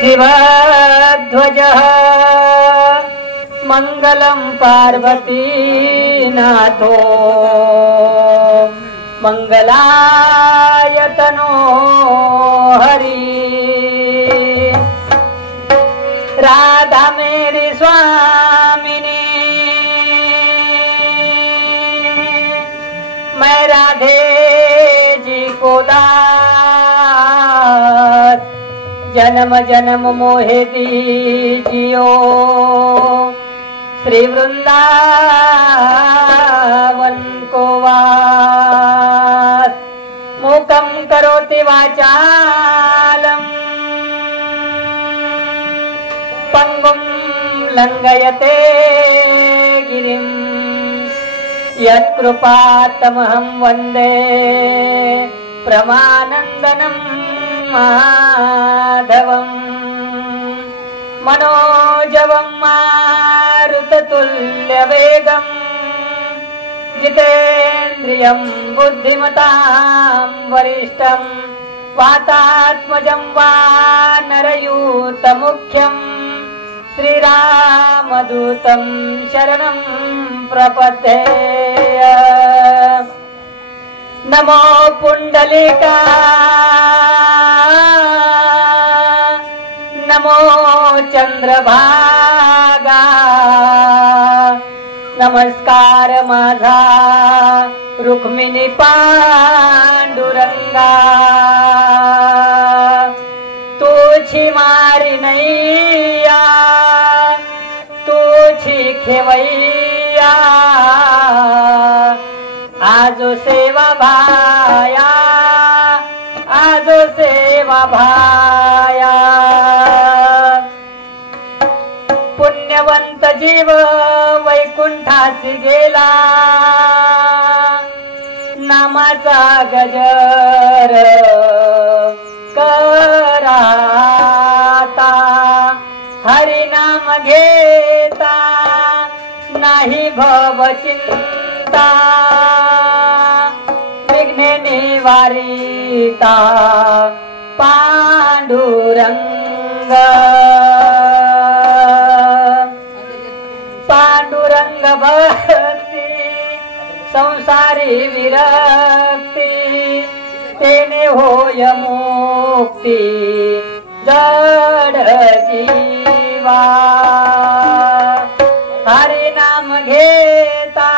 शिवध्वजः मंगलम पार्वती नाथो मंगलायतनो हरि। राधा मेरी स्वामिनी, मैं राधे जी को दास, जन्म जन्म मोहे दीजियो श्री वृंदावन को वास। मूकं करोति वाचालं पंगुं लंघयते गिरिं, यत्कृपातमहं वन्दे प्रमानन्दनं माधवम्। मनोजवं मारुततुल्यवेगं, जितेन्द्रियं बुद्धिमतां वरिष्ठं, वातात्मजं वानरयूतमुख्यं, श्रीरामदूतं शरणं प्रपद्ये। नमो पुंडलिका, नमो चंद्रभागा, नमस्कार माझा रुक्मिणी पांडुरंगा। तुझी मारी नैया, तुझी खेवैया, आजो सेवा भाया, आजो सेवा भाया। पुण्यवंत जीव वैकुंठासी गेला, नामाचा गजर कराता, हरिनाम घेता नाही भव चिंता, विघ्ने निवारिता पांडुरंग। पांडुरंग भक्ती संसारी विरक्ती, तेने होय मुक्ती जड जीवा। हरि नाम घेता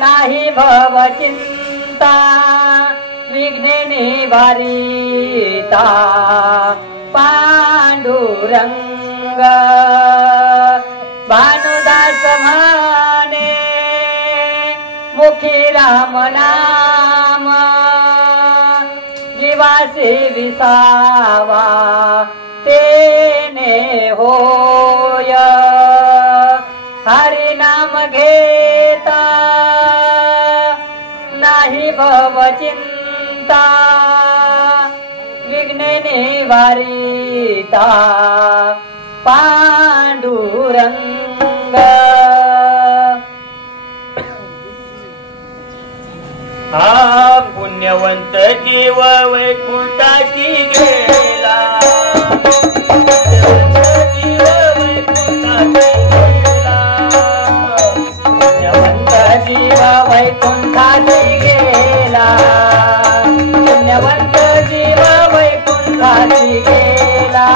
नाही भव चिंता, विघ्ने निवारिता पांडुरंग। भानुदास म्हणे मुखी राम नाम, जीवासी विसावा तेने होय। हरि नाम घेता नाही भव चिंता, विघ्ने निवारिता पांडुरंग। हा पुण्यवंत जीव वैकुंठाची गेला, पुण्यवंत जीव वैकुंठाची गेला, पुण्यवंत जीव वैकुंठाची गेला, पुण्यवंत जीव वैकुंठाची गेला।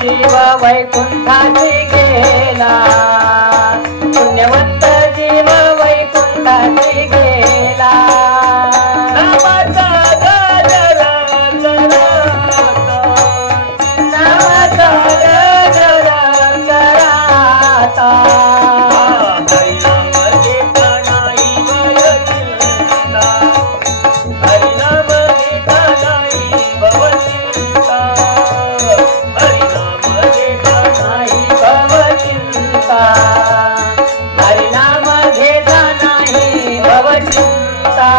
जीव वैकुंठाची गेला, पुण्यवंत जीव वैकुंठाची गेला। नामाचा गजर कराता, नामाचा गजर कराता, हरिनाम घेता नाही भव चिंता, हरिनाम घेता नाही भव चिंता, हरिनाम घेता नाही भव चिंता, हरिनाम घेता नाही भव चिंता।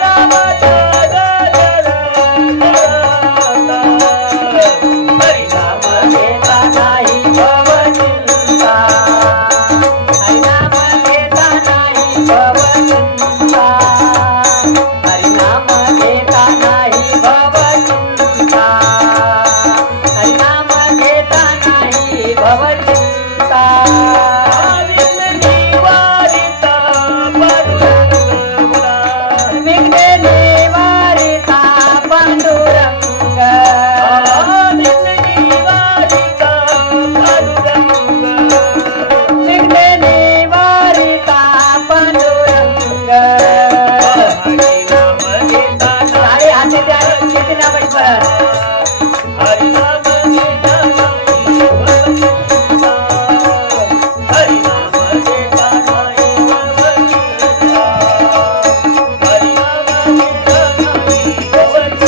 नामाचा गजर स्मरण हरिनाम घेता नाही भवचिंता हरिनाम घेता नाही भवचिंता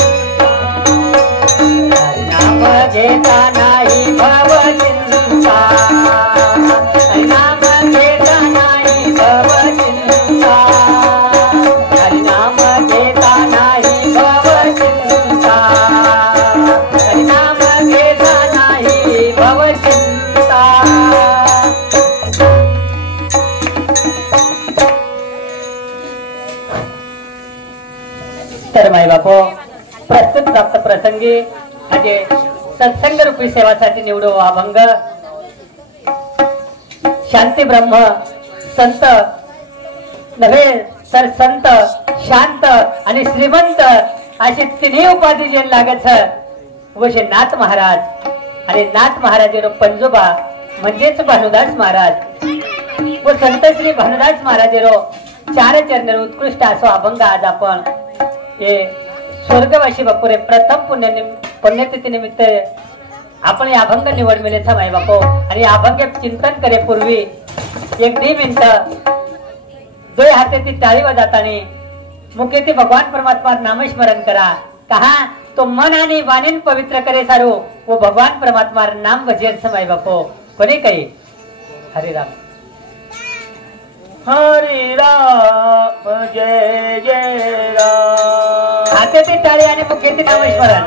हरिनाम घेता नाही भवचिंता नाम घेता नाही भवचिंता नाम घेता नाही भवचिंता नाम घेता नाही भवचिंता नाम घेता नाही भवचिंता तर माई बापो प्रस्तुत प्राप्त प्रसंगी म्हणजे सत्संग रूपी सेवासाठी निवडो अभंग शांती ब्रह्म संत नव्हे तर संत शांत आणि श्रीमंत अशी तिन्ही उपाधी जे लागत वशे नाथ महाराज आणि नाथ महाराज पंजोबा म्हणजेच भानुदास महाराज व संत श्री भानुदास महाराज चार चरण उत्कृष्ट असो अभंग आज आपण हे स्वर्गवासी बापुरे प्रथम पुण्यतिथी निमित्त आपण हे अभंग निवड मिळेचा माई बापो आणि अभंग चिंतन करे पूर्वी एक 2 मिनिटं 2 हाताची टाळी वाजताना मुख्यते भगवान परमात्मा नामस्मरण करा कहा तो मन आणि वाणीन पवित्र करे सारो वो भगवान परमात्मा नाम भजेर माई बापो कोणी काही हरे राम हरे राम जय जय राम हाताची टाळी आणि मुख्यते नामस्मरण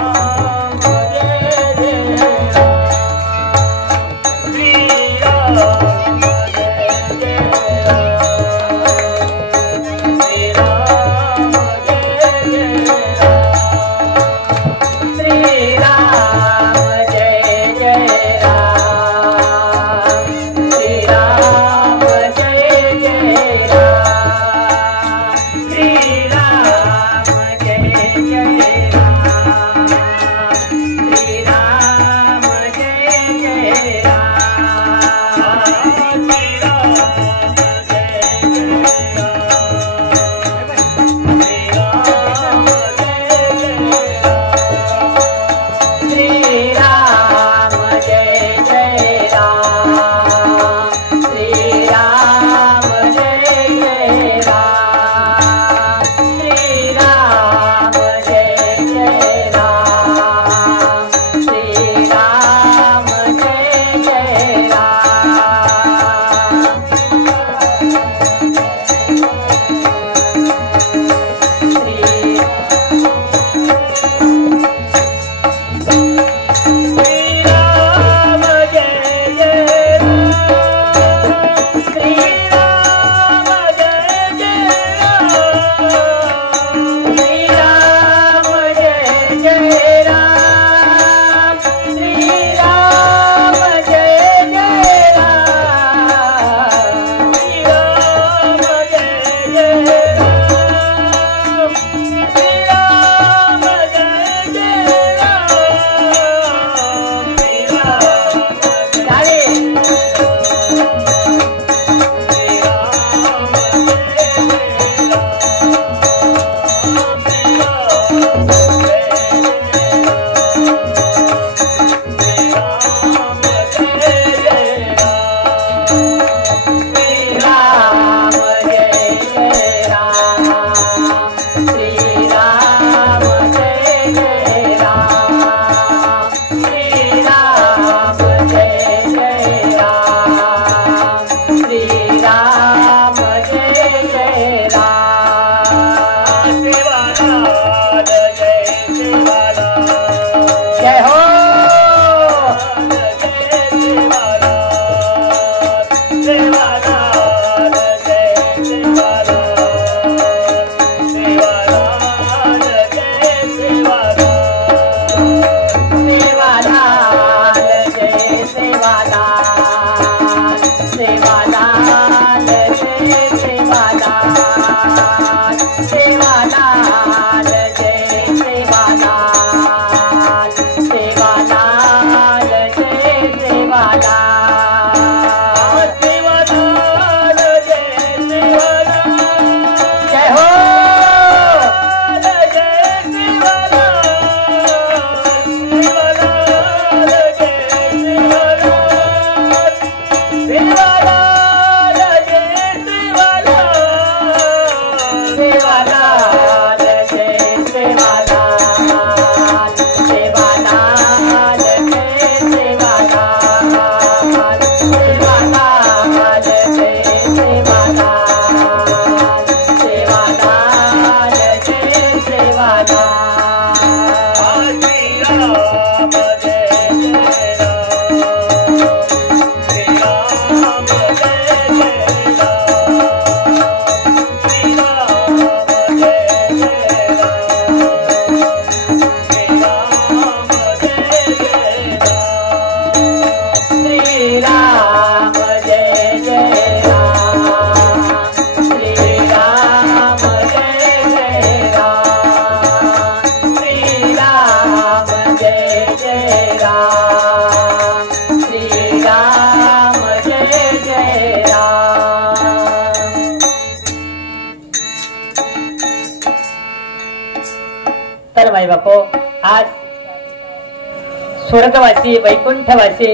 स्वर्गवासी वैकुंठवासी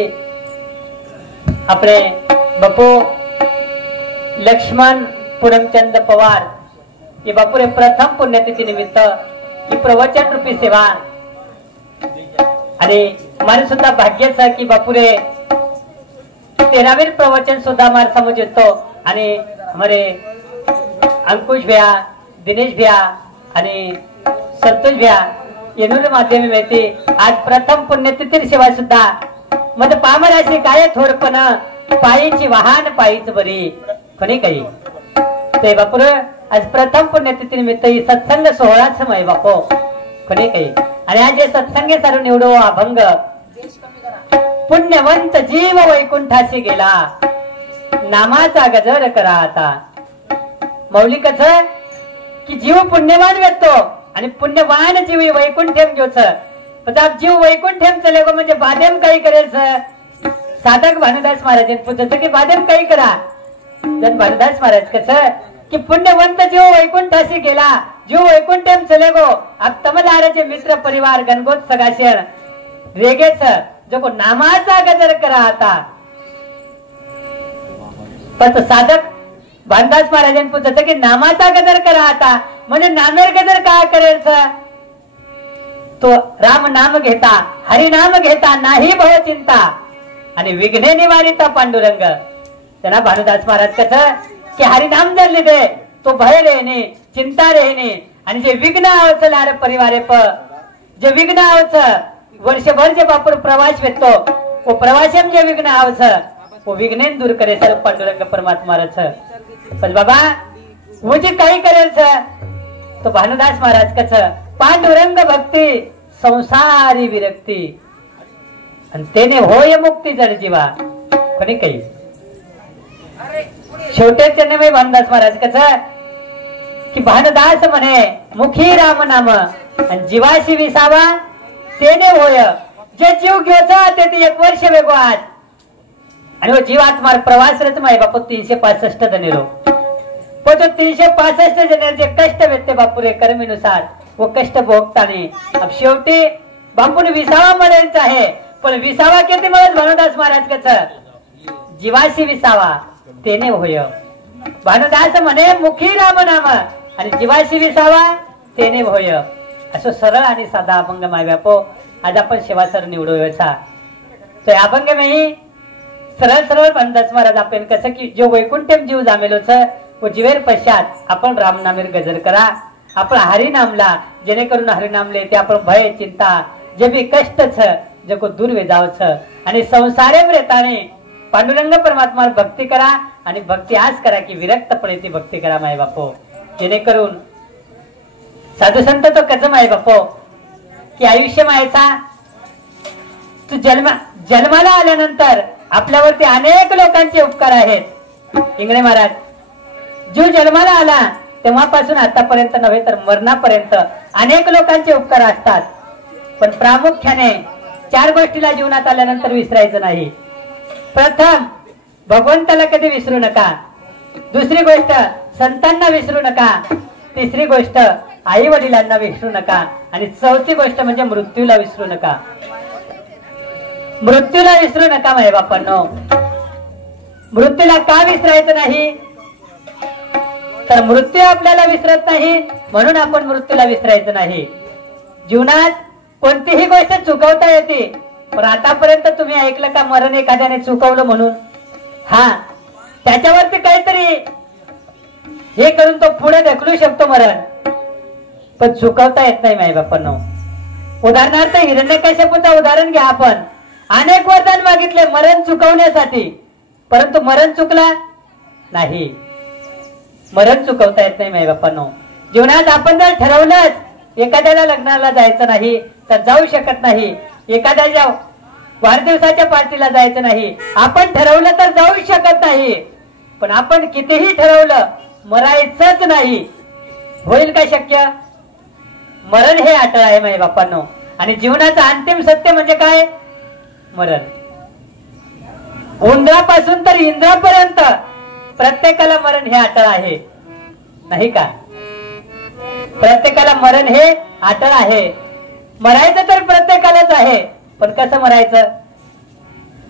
आपले बापू लक्ष्मण पूनमचंद पवार हे बापूरे प्रथम पुण्यतिथी निमित्त ही प्रवचन रूपी सेवा आणि मारे सुद्धा भाग्याचं की बापूरे 13वे प्रवचन सुद्धा मार समज येतो आणि हमारे अंकुश भैया दिनेश भैया आणि संतोष भैया येणूर माध्यमी माहिती आज प्रथम पुण्यतिथी सेवा सुद्धा मध्ये पामराशी काय थोडपण पायीची वाहन पायीच बरी कोणी काही ते बापूर आज प्रथम पुण्यतिथी निमित्त ही सत्संग सोहळाच माय बापो कोणी काही आणि आज हे सत्संगे सारून निवडो अभंग पुण्यवंत जीव वैकुंठाशी गेला नामाचा गजर करा आता मौलिकच की जीव पुण्यवान व्यक्तो आणि पुण्यवान जीव वैकुंठेम घेऊच प्रताप जीव वैकुंठेम चले गो म्हणजे बादेम काही करेल साधक भानुदास महाराज जसं की बादेम काही करा जन भानुदास महाराज कसं की पुण्यवंत जीव वैकुंठाशी गेला जीव वैकुंठेम चले गो अब तमदाराचे मित्र परिवार गणगोत सगाशेर रेगेच जो को नामाचा गजर करा आता पण साधक भानुदास महाराजांनी जसं की नामाचा गजर करा आता म्हणजे नामेर गजर काय करेल तो राम नाम घेता हरि नाम घेता नाही भव चिंता आणि विघ्ने निवारिता पांडुरंग त्यांना भानुदास महाराज कसं की हरिनाम जर लिदे तो भय रहने चिंता रहने आणि जे विघ्न आवचलार परिवारे जे विघ्न आवच वर्षभर जे बापूर प्रवास वेतो वो प्रवासम जे विघ्न आवच वो विघ्नेन दूर करे सर्व पांडुरंग परमात्मा रच पण बाबा वो जे काही करेल तो भानुदास महाराज कसं पांडुरंग भक्ती संसारी विरक्ती आणि तेने होय मुक्ती जड जीवा कोणी काही छोटे चेन्नई भानुदास महाराज कसं की भानुदास म्हणे मुखी राम नाम आणि जीवाशी विसावा तेने होय जे जीव घ्यायचा ते 1 वर्ष वेगो आज आणि वो जीव आत्मार प्रवास रच माय बापू 365 जनेरो पण तो 365 जनेर जे कष्ट व्यक्ते बापूरे कर्मीनुसार वो कष्ट भोगताने अब शेवटी बापूने विसावा म्हणायचं आहे पण विसावा किती म्हणत भानुदास महाराज कसं जीवाशी विसावा तेने होय भानुदास म्हणे मुखी राम नाम आणि जीवाशी विसावा तेने होय असं सरळ आणि साधा अभंग माय बापो आज आपण सेवा सर निवडूचा तो अभंग नाही सरळ सरळ भानुदास महाराज आपण कसं की जो वैकुंठम जीव जामेलोच वो जीवेर पश्चात आपण रामनामेर गजर करा आपण हरिनामला जेणेकरून हरिनामले ते आपण भय चिंता जे बी कष्ट जे को दूर वेजावच आणि संसारे रेताने पांडुरंग परमात्मा भक्ती करा आणि भक्ती आज करा की विरक्तपणे ती भक्ती करा माय बापो जेणेकरून साधू संत तो कसं माय बापो की आयुष्य मायचा तू जन्माला आल्यानंतर आपल्यावरती अनेक लोकांचे उपकार आहेत इंगळे महाराज जीव जन्माला आला तेव्हापासून आतापर्यंत नव्हे तर मरणापर्यंत अनेक लोकांचे उपकार असतात पण प्रामुख्याने 4 गोष्टीला जीवनात आल्यानंतर विसरायचं नाही प्रथम भगवंताला कधी विसरू नका दुसरी गोष्ट संतांना विसरू नका तिसरी गोष्ट आई वडिलांना विसरू नका आणि चौथी गोष्ट म्हणजे मृत्यूला विसरू नका मृत्यूला विसरू नका माय बापांनो मृत्यूला का विसरायचं नाही तर मृत्यू आपल्याला विसरत नाही म्हणून आपण मृत्यूला विसरायचं नाही जीवनात कोणतीही गोष्ट चुकवता येते पण आतापर्यंत तुम्ही ऐकलं का मरण एखाद्याने चुकवलं म्हणून हा त्याच्यावरती काहीतरी हे करून तो पुढे ढकलू शकतो मरण पण चुकवता येत नाही माय बापांनो उदाहरणार्थ हिरण्यकश्यपूचं उदाहरण घ्या आपण अनेक वरदान मागितले मरण चुकवण्यासाठी परंतु मरण चुकला नाही मरण चुकवता येत नाही माय बापांनो जीवनात आपण जर ठरवलंच एखाद्याला लग्नाला जायचं नाही तर जाऊ शकत नाही एखाद्याच्या वाढदिवसाच्या पार्टीला जायचं नाही आपण ठरवलं तर जाऊ शकत नाही पण आपण कितीही ठरवलं मरायचंच नाही होईल का शक्य मरण हे अटळ आहे माय बापांनो आणि जीवनाचं अंतिम सत्य म्हणजे काय मरण उंदरापासून तर इंद्रापर्यंत प्रत्येकाला मरण हे अटळ आहे नाही का प्रत्येकाला मरण हे अटळ आहे मरायचं तर प्रत्येकालाच आहे पण कसं कसं मरायचं?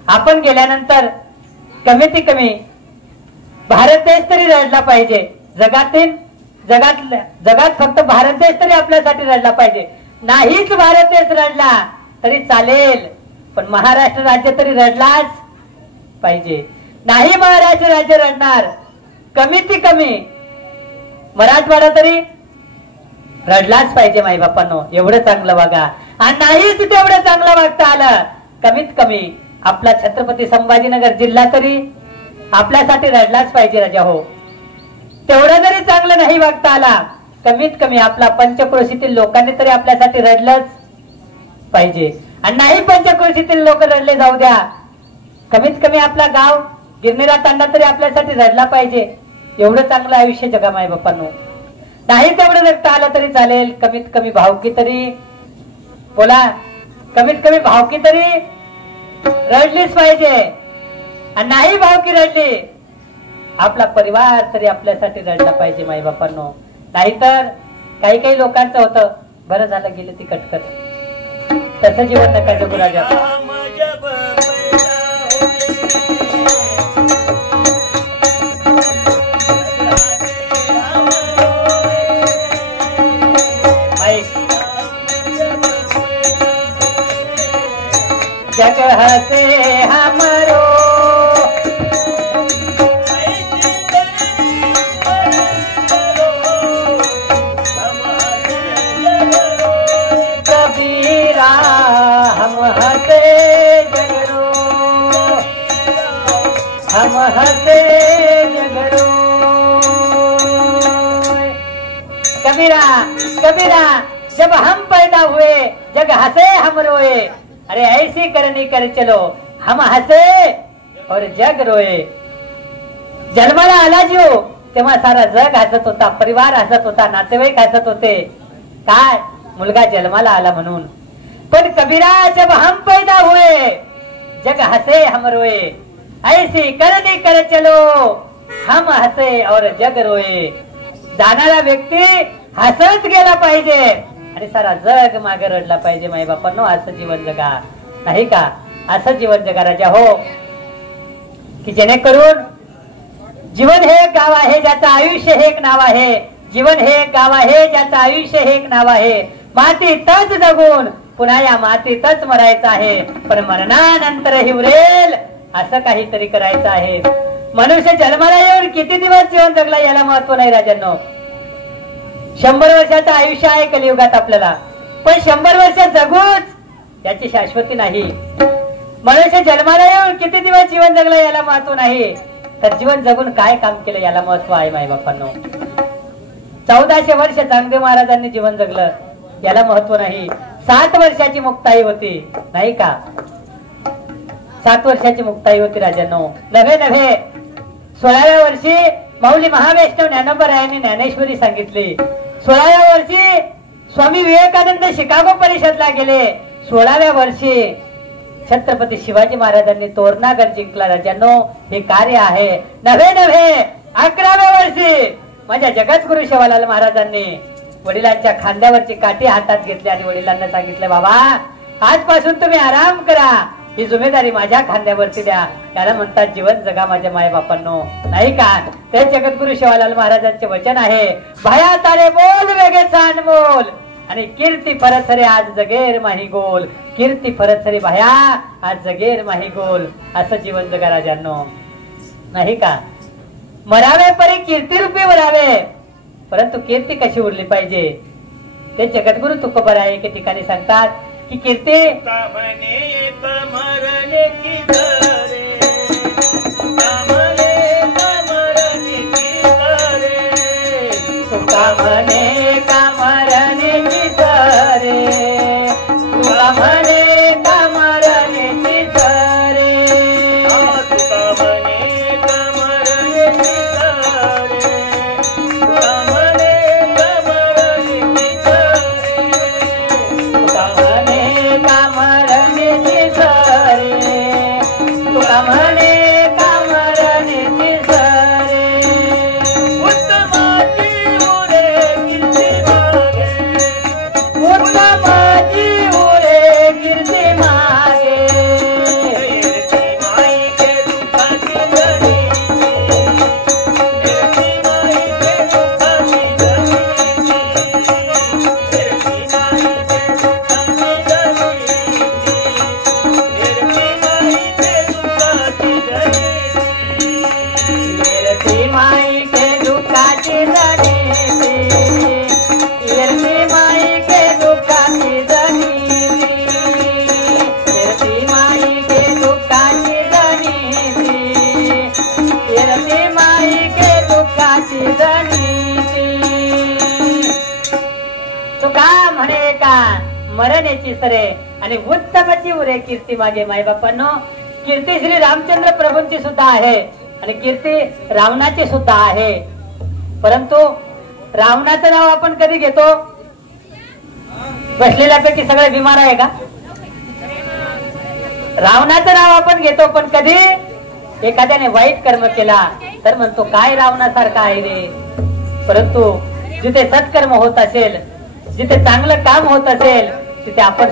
आपण गेल्यानंतर कमीत कमी भारत देश तरी रडला पाहिजे. जगात फक्त भारत देश तरी आपल्यासाठी रडला पाहिजे. नाहीच भारत देश रडला तरी चालेल, पण महाराष्ट्र राज्य तरी रडलाच पाहिजे. नाही महाराष्ट्र राज्य रडणार, कमीत कमी मराठवाडा तरी रडलाच पाहिजे. माई बापांनो, एवढं चांगलं वागा. आणि नाहीच तेवढं चांगलं वागता आलं, कमीत कमी आपला छत्रपती संभाजीनगर जिल्हा तरी आपल्यासाठी रडलाच पाहिजे. राजा हो, तेवढं जरी चांगलं नाही वागता आला, कमीत कमी आपला पंचक्रोशीतील लोकांनी तरी आपल्यासाठी रडलंच पाहिजे. आणि नाही पंचक्रोशीतील लोक रडले जाऊ द्या, कमीत कमी आपला गाव गिरनिरा तांडा तरी आपल्यासाठी रडला पाहिजे. एवढं चांगलं आयुष्य जगा माय बापांनो. नाही तेवढं जगता आलं तरी चालेल, कमीत कमी भावकी तरी बोला, कमीत कमी भावकी तरी रडलीच पाहिजे. आणि नाही भावकी रडली, आपला परिवार तरी आपल्यासाठी रडला पाहिजे माई बापांनो. नाहीतर काही काही लोकांचं होतं, बरं झालं गेलं ती कटकट, तसं जीवन नका जगू राजा. जग हसे हमरो कबीरा, हम हसे जगरो, हम हसे जगरो. कबीरा कबीरा, जब हम पैदा हुए जग हसे हम रोए. अरे ऐसी करनी कर चलो, हम हसे और जग रोए. जन्माला आला जीव तेव्हा सारा जग हसत होता, परिवार हसत होता, नातेवाईक हसत होते. काय मुलगा जन्माला आला म्हणून. पण कबीरा, जब हम पैदा हुए जग हसे हम रोए. ऐसी करनी कर चलो, हम हसे और जग रोए. जाणारा व्यक्ती हसत गेला पाहिजे आणि सारा जग मागे रडला पाहिजे. माई बापांनो, असं जीवन जगा, नाही का? असं जीवन जगा राजा हो, की जेणेकरून जीवन हे एक गाव आहे ज्याचं आयुष्य हे एक नाव आहे. जीवन हे एक गाव आहे ज्याचं आयुष्य हे एक नाव आहे. मातीतच जगून पुन्हा या मातीतच मरायचं आहे, पण मरणानंतरही उरेल असं काहीतरी करायचं आहे. मनुष्य जन्माला येऊन किती दिवस जीवन जगला याला महत्व नाही राजांनो. 100 वर्षाचं आयुष्य आहे कलियुगात आपल्याला, पण 100 वर्ष जगूच याची शाश्वती नाही. मनुष्य जन्माला येऊन किती दिवस जीवन जगला याला महत्व नाही, तर जीवन जगून काय काम केलं याला महत्व आहे. माई बापांनो, 1400 वर्ष चांगदेव महाराजांनी जीवन जगलं याला महत्व नाही. 7 वर्षाची मुक्ताई होती, नाही का? 7 वर्षाची मुक्ताई होती राजांनो. नव्हे 16व्या वर्षी माऊली महावैष्णव ज्ञानोबरायांनी ज्ञानेश्वरी सांगितली. 16व्या वर्षी स्वामी विवेकानंद शिकागो परिषदला गेले. 16व्या वर्षी छत्रपती शिवाजी महाराजांनी तोरणागड जिंकला राजांनो. हे कार्य आहे. नव्हे 11व्या वर्षी माझ्या जगद्गुरु शिवालाल महाराजांनी वडिलांच्या खांद्यावरची काठी हातात घेतली आणि वडिलांना सांगितलं, बाबा आजपासून तुम्ही आराम करा, ही जिम्मेदारी माझ्या खांद्यावरती द्या. त्याला म्हणतात जीवन जगा माझ्या माय बापांनो, नाही का? ते जगद्गुरु शिवालाल महाराजांचे वचन आहे, भया तारे बोल वेगेचा अनमोल आणि कीर्ती परसरे आज जगेर माही गोल. कीर्ती परसरे भया आज जगेर माही गोल. असं जीवन जगा राजांनो, नाही का? मरावे परी कीर्ती रूपी मरावे, परंतु कीर्ती कशी उरली पाहिजे ते जगद्गुरु तुकोबराय एके ठिकाणी सांगतात की कीर्ती म्हणे कामरण्याची सरे, तुला म्हणे कामरण्याची सरे, तुला म्हणे कामरण्याची सरे, तुला म्हणे कामरण्याची सरे, तुला म्हणे कामरण्याची सरे, तुला म्हणे कामरण्याची सरे. उत्तमाची उरे किती भागे सरे आणि उत्तमची उरे कीर्ती मागे मायबापांनो. कीर्ती श्री रामचंद्र प्रभूंची सुद्धा आहे आणि कीर्ती रावणाची सुद्धा आहे. परंतु रावणाचं नाव आपण कधी घेतो? बसलेल्यापैकी सगळे बिमार आहे का? रावणाचं नाव आपण घेतो पण कधी एखाद्याने वाईट कर्म केला तर म्हणतो काय रावणासारखा आहे रे. परंतु जिथे सत्कर्म होत असेल, जिथे चांगलं काम होत असेल तिथे आपण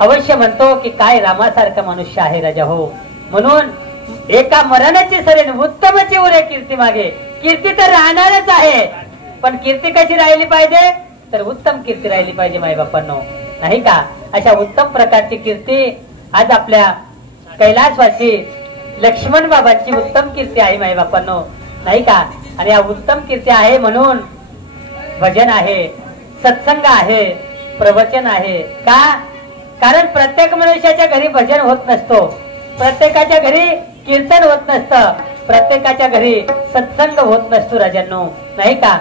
अवश्य म्हणतो की काय रामासारखा मनुष्य आहे राजा हो. म्हणून एका मरणाची सरेन उत्तमची उरे कीर्ती मागे. कीर्ती तर राहणारच आहे पण कीर्ती कशी राहिली पाहिजे तर उत्तम कीर्ती राहिली पाहिजे मायबापांनो, नाही का? अशा उत्तम प्रकारची कीर्ती आज आपल्या कैलासवासी लक्ष्मण बाबांची उत्तम कीर्ती आहे मायबापांनो, नाही का? आणि या उत्तम कीर्ती आहे म्हणून भजन आहे, सत्संग आहे, प्रवचन आहे. का? कारण प्रत्येक मनुष्याच्या घरी भजन होत नसतो, प्रत्येकाच्या घरी कीर्तन होत नसतं, प्रत्येकाच्या घरी सत्संग होत नसतो राजांनो, नाही का?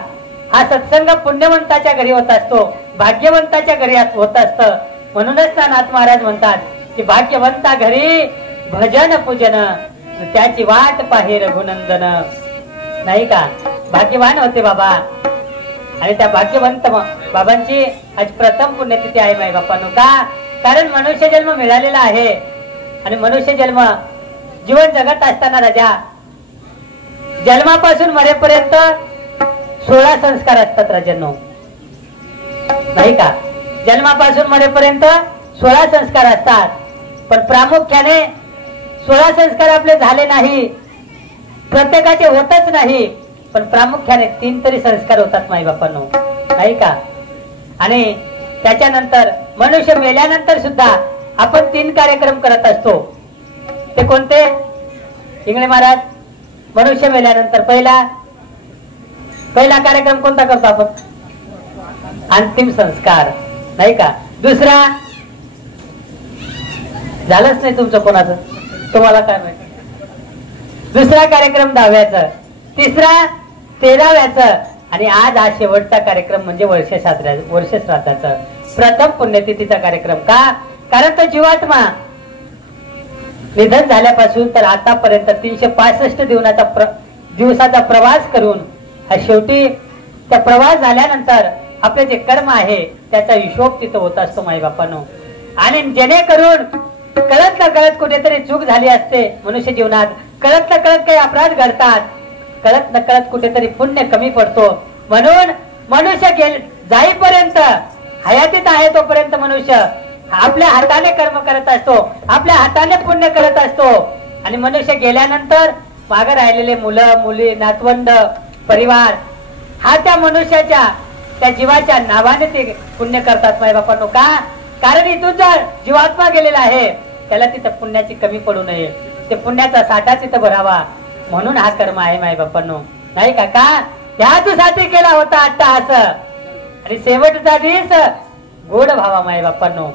हा सत्संग पुण्यवंताच्या घरी होत असतो, भाग्यवंताच्या घरी होत असतं. म्हणूनच नाथ महाराज म्हणतात की भाग्यवंता घरी भजन पूजन त्याची वाट पाहे रघुनंदन, नाही का? भाग्यवान होते बाबा आणि त्या भाग्यवंत बाबांची आज प्रथम पुण्यतिथी आहे माय बापांनो. का? कारण मनुष्य जन्म मिळालेला आहे आणि मनुष्य जन्म जीवन जगत असताना राजा जन्मापासून मरेपर्यंत 16 संस्कार असतात राजांनो, नाही का? जन्मापासून मरेपर्यंत 16 संस्कार असतात पण प्रामुख्याने 16 संस्कार आपले झाले नाही, प्रत्येकाचे होतच नाही, पण प्रामुख्याने 3 तरी संस्कार होतात माई बापांनो, नाही का? आणि त्याच्यानंतर मनुष्य मेल्यानंतर सुद्धा आपण 3 कार्यक्रम करत असतो. ते कोणते? इंगळे महाराज, मनुष्य मेल्यानंतर पहिला कार्यक्रम कोणता करतो आपण? अंतिम संस्कार, नाही का? दुसरा झालंच नाही तुमचं कोणाचं, तुम्हाला काय माहिती? दुसरा कार्यक्रम 10व्याचा, तिसरा 13व्याचा आणि आज हा शेवटचा कार्यक्रम म्हणजे वर्षश्राद्धाचा प्रथम पुण्यतिथीचा कार्यक्रम. का? कारण तो जीवात्मा निधन झाल्यापासून तर आतापर्यंत 365 दिवसाचा प्रवास करून शेवटी त्या प्रवास झाल्यानंतर आपले जे कर्म आहे त्याचा हिशोब तिथं होत असतो माई बापांनो. आणि जेणेकरून कळत न कळत कुठेतरी चूक झाली असते मनुष्य जीवनात, कळत न कळत काही अपराध घडतात, कळत न कळत कुठेतरी पुण्य कमी पडतो. म्हणून मनुष्य जाईपर्यंत, हयातीत आहे तोपर्यंत मनुष्य आपल्या हाताने कर्म करत असतो, आपल्या हाताने पुण्य करत असतो. आणि मनुष्य गेल्यानंतर मागे राहिलेले मुलं मुली नातवंड परिवार हा त्या मनुष्याच्या त्या जीवाच्या नावाने ते पुण्य करतात माय बापांनो. का? कारण इथून जर जीवात्मा गेलेला आहे त्याला तिथं पुण्याची कमी पडू नये, ते पुण्याचा साठा तिथं भरावा म्हणून हा कर्म आहे माय बापांनो, नाही का? का? ह्यासाठी केला होता अट्टहास आणि शेवटचा दिवस गोड भावा माय बापांनो,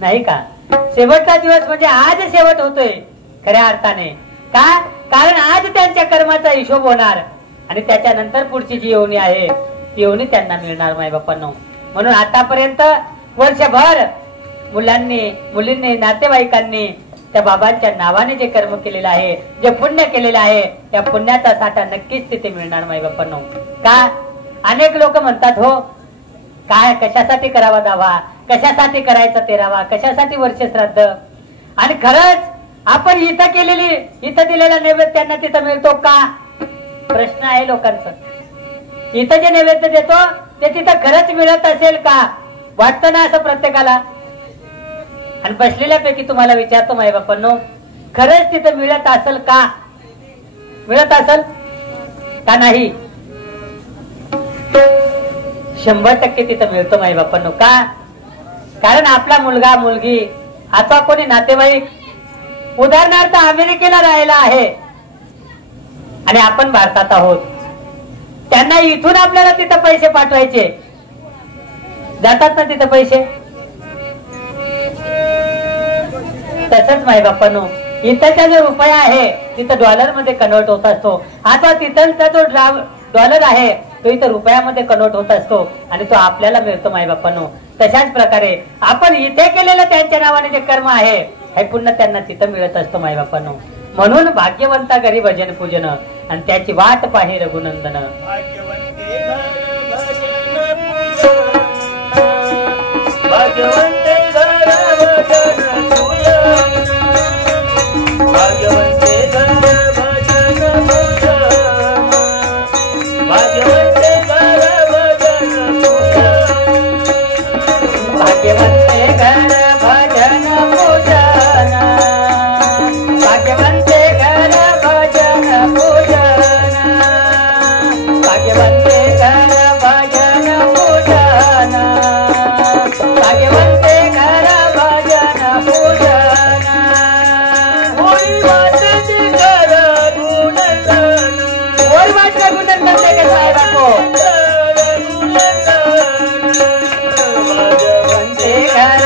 नाही का? शेवटचा दिवस म्हणजे आज शेवट होतोय खऱ्या अर्थाने. का? कारण आज त्यांच्या कर्माचा हिशोब होणार आणि त्याच्यानंतर पुढची जी योनी आहे ती योनी त्यांना मिळणार माय बापांनो. म्हणून आतापर्यंत वर्षभर मुलींनी नातेवाईकांनी त्या बाबांच्या नावाने जे कर्म केलेलं आहे, जे पुण्य केलेलं आहे त्या पुण्याचा साठा नक्कीच तिथे मिळणार माय बापांनो. का? अनेक लोक म्हणतात हो काय कशासाठी करावा दावा, कशासाठी करायचा तेरावा, कशासाठी वर्ष श्राद्ध. आणि खरंच आपण इथं दिलेला नैवेद्य त्यांना तिथं मिळतो का? प्रश्न आहे लोकांचा. इथं जे नैवेद्य देतो ते तिथं खरंच मिळत असेल का? वाटतं ना असं प्रत्येकाला. आणि बसलेल्यापैकी तुम्हाला विचारतो माय बापांनो, खरंच तिथं मिळत असेल का? मिळत असेल का नाही? 100% तिथं मिळतो माय बापांनो. का? कारण आपला मुलगा मुलगी आता कोणी नातेवाईक उदाहरणार्थ अमेरिकेला राहायला आहे आणि आपण भारतात आहोत, त्यांना इथून आपल्याला तिथं पैसे पाठवायचे, जातात ना तिथं पैसे. तसंच माय बापांनो इथंचा जो रुपया आहे तिथं डॉलर मध्ये कन्वर्ट होत असतो. आता तिथलचा जो डॉलर आहे तो इथं रुपयामध्ये कन्वर्ट होत असतो आणि तो आपल्याला मिळतो माय बापांनो. तशाच प्रकारे आपण इथे केलेलं त्यांच्या नावाने जे कर्म आहे हे पुन्हा त्यांना तिथं मिळत असतं माई बापांनो. म्हणून भाग्यवंता घरी भजन पूजन आणि त्याची वाट पाही रघुनंदन. भाग्यवंते घर भजन पूजन, भाग्यवंते घर भजन पूजन, भाग्यवंते घर भजन पूजन, भाग्यवंते घर भजन पूजन, भाग्यवंते घर भजन पूजन, भाग्यवंते घर भजन पूजन, भाग्यवंते घर भजन पूजन, भाग्यवंते घर भजन पूजन. होई वाटते घर गुणगान, ओर वाट रघुनंदन लेके साहेबा को भाग्यवंते घर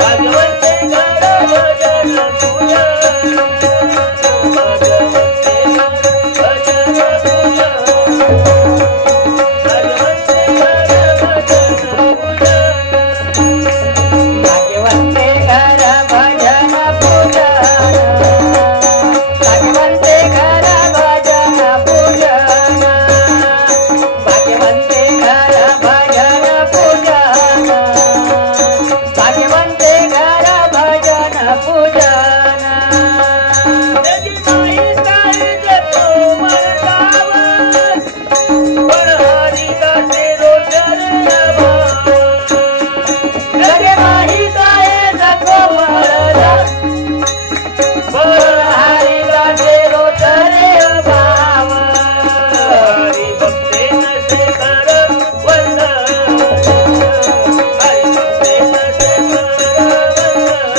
भाग्यवंते घर भजन पूजन, भाग्यवंते भजन पूजन, भाग्यवंते घर भजन पूजन, भाग्यवंते घर भजन पूजन, भाग्यवंते घर भजन पूजन, भाग्यवंते घर भजन पूजन, भाग्यवंते घर भजन पूजन. त्याची माई काय देतो मरणावर, पण हरी दासे रोजर लगे माहीत आहे जगो मरला, हरी दासे रोजरे भाव. हरी भक्ते नसे कर वंदन, हरी भक्ते नसे कर वंदन,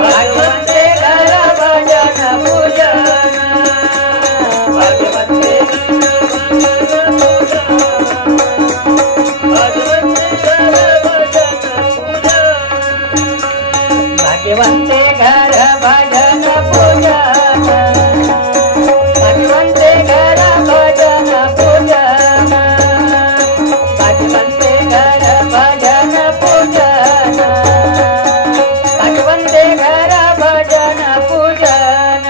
भाग्यवंते घर भजन पूजन, भाग्यवंते घर भजन पूजन, भाग्यवंते घर भजन पूजन, भाग्यवंते घर भजन पूजन, भाग्यवंते घर भजन पूजन, भाग्यवंते घर भजन पूजन, भाग्यवंते घर भजन पूजन.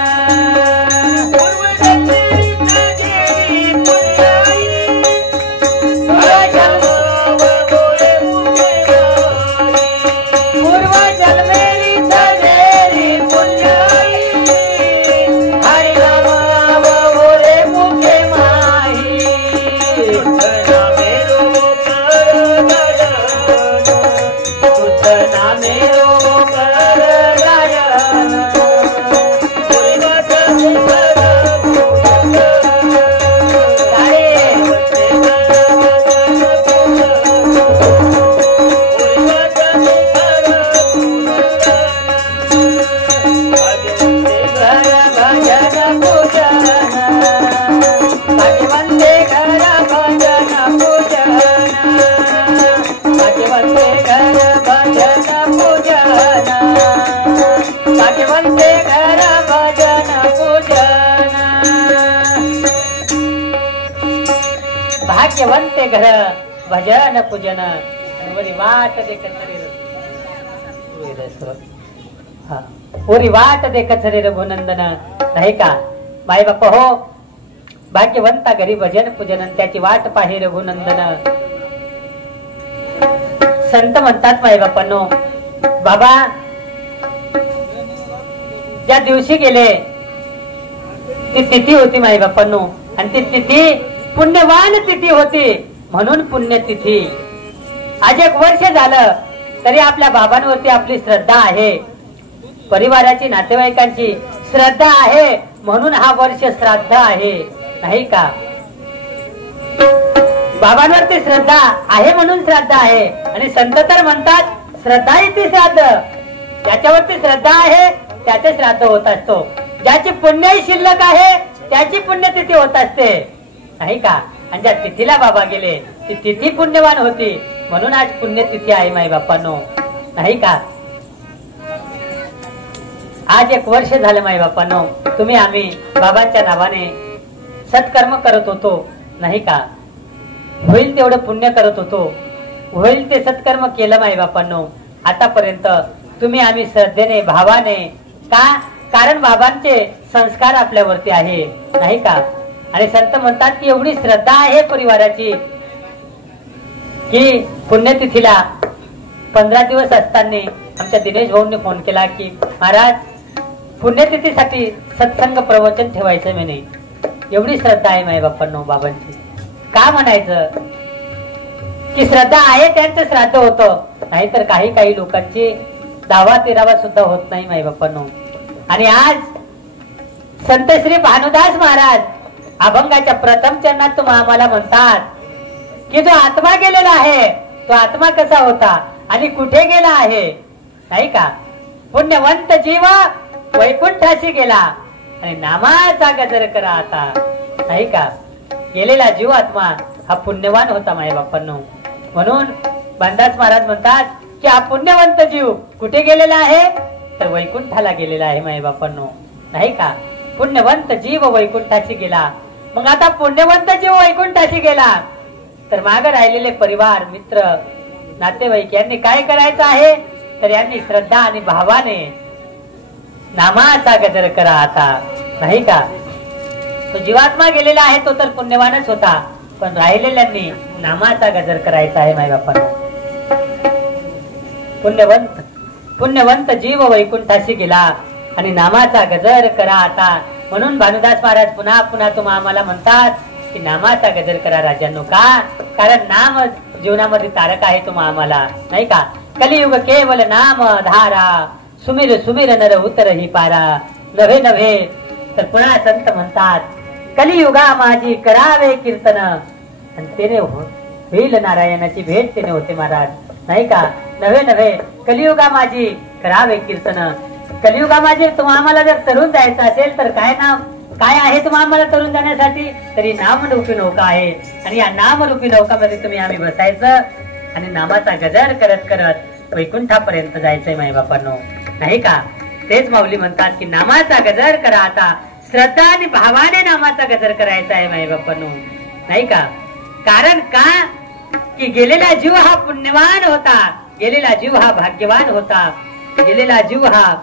पूर्व जन्मेरी सजेरी पुण्याई, हरि नाम बोले मुखे माही. तुझना मेरो कर गायन, घर भजन पूजन, भाग्यवंते घर भजन पूजन, भाग्यवंते घर भजन पूजन, भाग्यवंते घर भजन पूजन. भाग्यवंते घर भजन पूजन वरी वाट देखत हा पुरी वाट देखत रे रघुनंदन. नाही का बाई बापा हो, भाग्यवंता घरी भजन पूजन आणि त्याची वाट पाही रघुनंदन. संत म्हणतात माई बापांनो, बाबा ज्या दिवशी गेले ती तिथी होती माई बापांनो, आणि ती तिथी पुण्यवान तिथी होती म्हणून पुण्यतिथी. आज 1 वर्ष झालं तरी आपल्या बाबांवरती आपली श्रद्धा आहे, परिवाराची नातेवाईकांची श्रद्धा आहे म्हणून हा वर्ष श्राद्ध आहे. नाही का बाबांवरती श्रद्धा आहे म्हणून श्राद्ध आहे. आणि संत तर म्हणतात श्रद्धा इथे श्राद्ध, ज्याच्यावरती श्रद्धा आहे त्याचे श्राद्ध होत असतो. ज्याची पुण्यही शिल्लक आहे त्याची पुण्यतिथी होत असते. नाही का. आणि ज्या तिथीला बाबा गेले ती तिथी पुण्यवान होती म्हणून आज पुण्यतिथी आहे माई बापांनो. नाही का. आज 1 वर्ष झालं माई बापांनो, तुम्ही आम्ही बाबांच्या नावाने सत्कर्म करत होतो. नाही का. होईल तेवढं पुण्य करत होतो, होईल ते सत्कर्म केलं माई बापांनो. आतापर्यंत तुम्ही आम्ही श्रद्धेने भावाने का, कारण बाबांचे संस्कार आपल्यावरती आहे नाही का. आणि संत म्हणतात की एवढी श्रद्धा आहे परिवाराची की पुण्यतिथीला 15 दिवस असताना आमच्या दिनेश भाऊंनी फोन केला की महाराज पुण्यतिथीसाठी सत्संग प्रवचन ठेवायचं मी नाही. एवढी श्रद्धा आहे माई बापांनो बाबांची. का म्हणायचं की श्रद्धा आहे त्यांचं श्राद्ध होतं, नाहीतर काही लोकांची 10-13 सुद्धा होत नाही माई बापांनो. आणि आज संत श्री भानुदास महाराज अभंगाच्या प्रथम चरणात तुम्ही आम्हाला म्हणतात की जो आत्मा गेलेला आहे तो आत्मा कसा होता आणि कुठे गेला आहे नाही का. पुण्यवंत जीव वैकुंठाशी गेला आणि नामाचा गजर करा आता नाही का. गेलेला जीव आत्मा हा पुण्यवान होता माय बापांनो. म्हणून भानुदास महाराज म्हणतात की हा पुण्यवंत जीव कुठे गेलेला आहे तर वैकुंठाला गेलेला आहे माय बापांनो नाही का. पुण्यवंत जीव वैकुंठाशी गेला. मग आता पुण्यवंत जीव वैकुंठाशी गेला तर मागे राहिलेले परिवार मित्र नातेवाईक यांनी काय करायचं आहे तर यांनी श्रद्धा आणि भावाने नामाचा गजर करा आता नाही का. तो जीवात्मा गेलेला आहे तो तर पुण्यवानच होता, पण राहिलेल्यांनी नामाचा गजर करायचा आहे माय बापांनो. पुण्यवंत जीव वैकुंठाशी गेला आणि नामाचा गजर करा आता. म्हणून भानुदास महाराज पुन्हा पुन्हा तुम्हा आम्हाला म्हणतात की नामाचा गजर करा राजांनो. का, कारण नाम जीवनामध्ये तारक आहे तुम्हा आम्हाला नाही का. कलियुग केवल नाम धारा, सुमिर सुमिर नर उतर ही पारा. नव्हे नव्हे तर पुन्हा संत म्हणतात कलियुगा माझी करावे कीर्तन, आणि त्याने होईल नारायणाची भेट त्याने होते महाराज नाही का. नव्हे नव्हे कलियुगा माझी करावे कीर्तन. कलियुगा माझे तुम्हा आम्हाला जर तरुण जायचं असेल तर काय नाम काय आहे तुम्हा आम्हाला तरुण जाण्यासाठी, तरी नामरूपी नौका आहे. आणि या नामरूपी नौकामध्ये तुम्ही आम्ही बसायचं आणि नामाचा गजर करत करत वैकुंठापर्यंत जायचंय माई बापांनो नाही का. तेच माऊली म्हणतात की नामाचा गजर करा आता. श्रद्धा आणि भावाने नामाचा गजर करायचा आहे माई बापांनो नाही का. कारण का की गेलेला जीव हा पुण्यवान होता, गेलेला जीव हा भाग्यवान होता, गेलेला जीव हा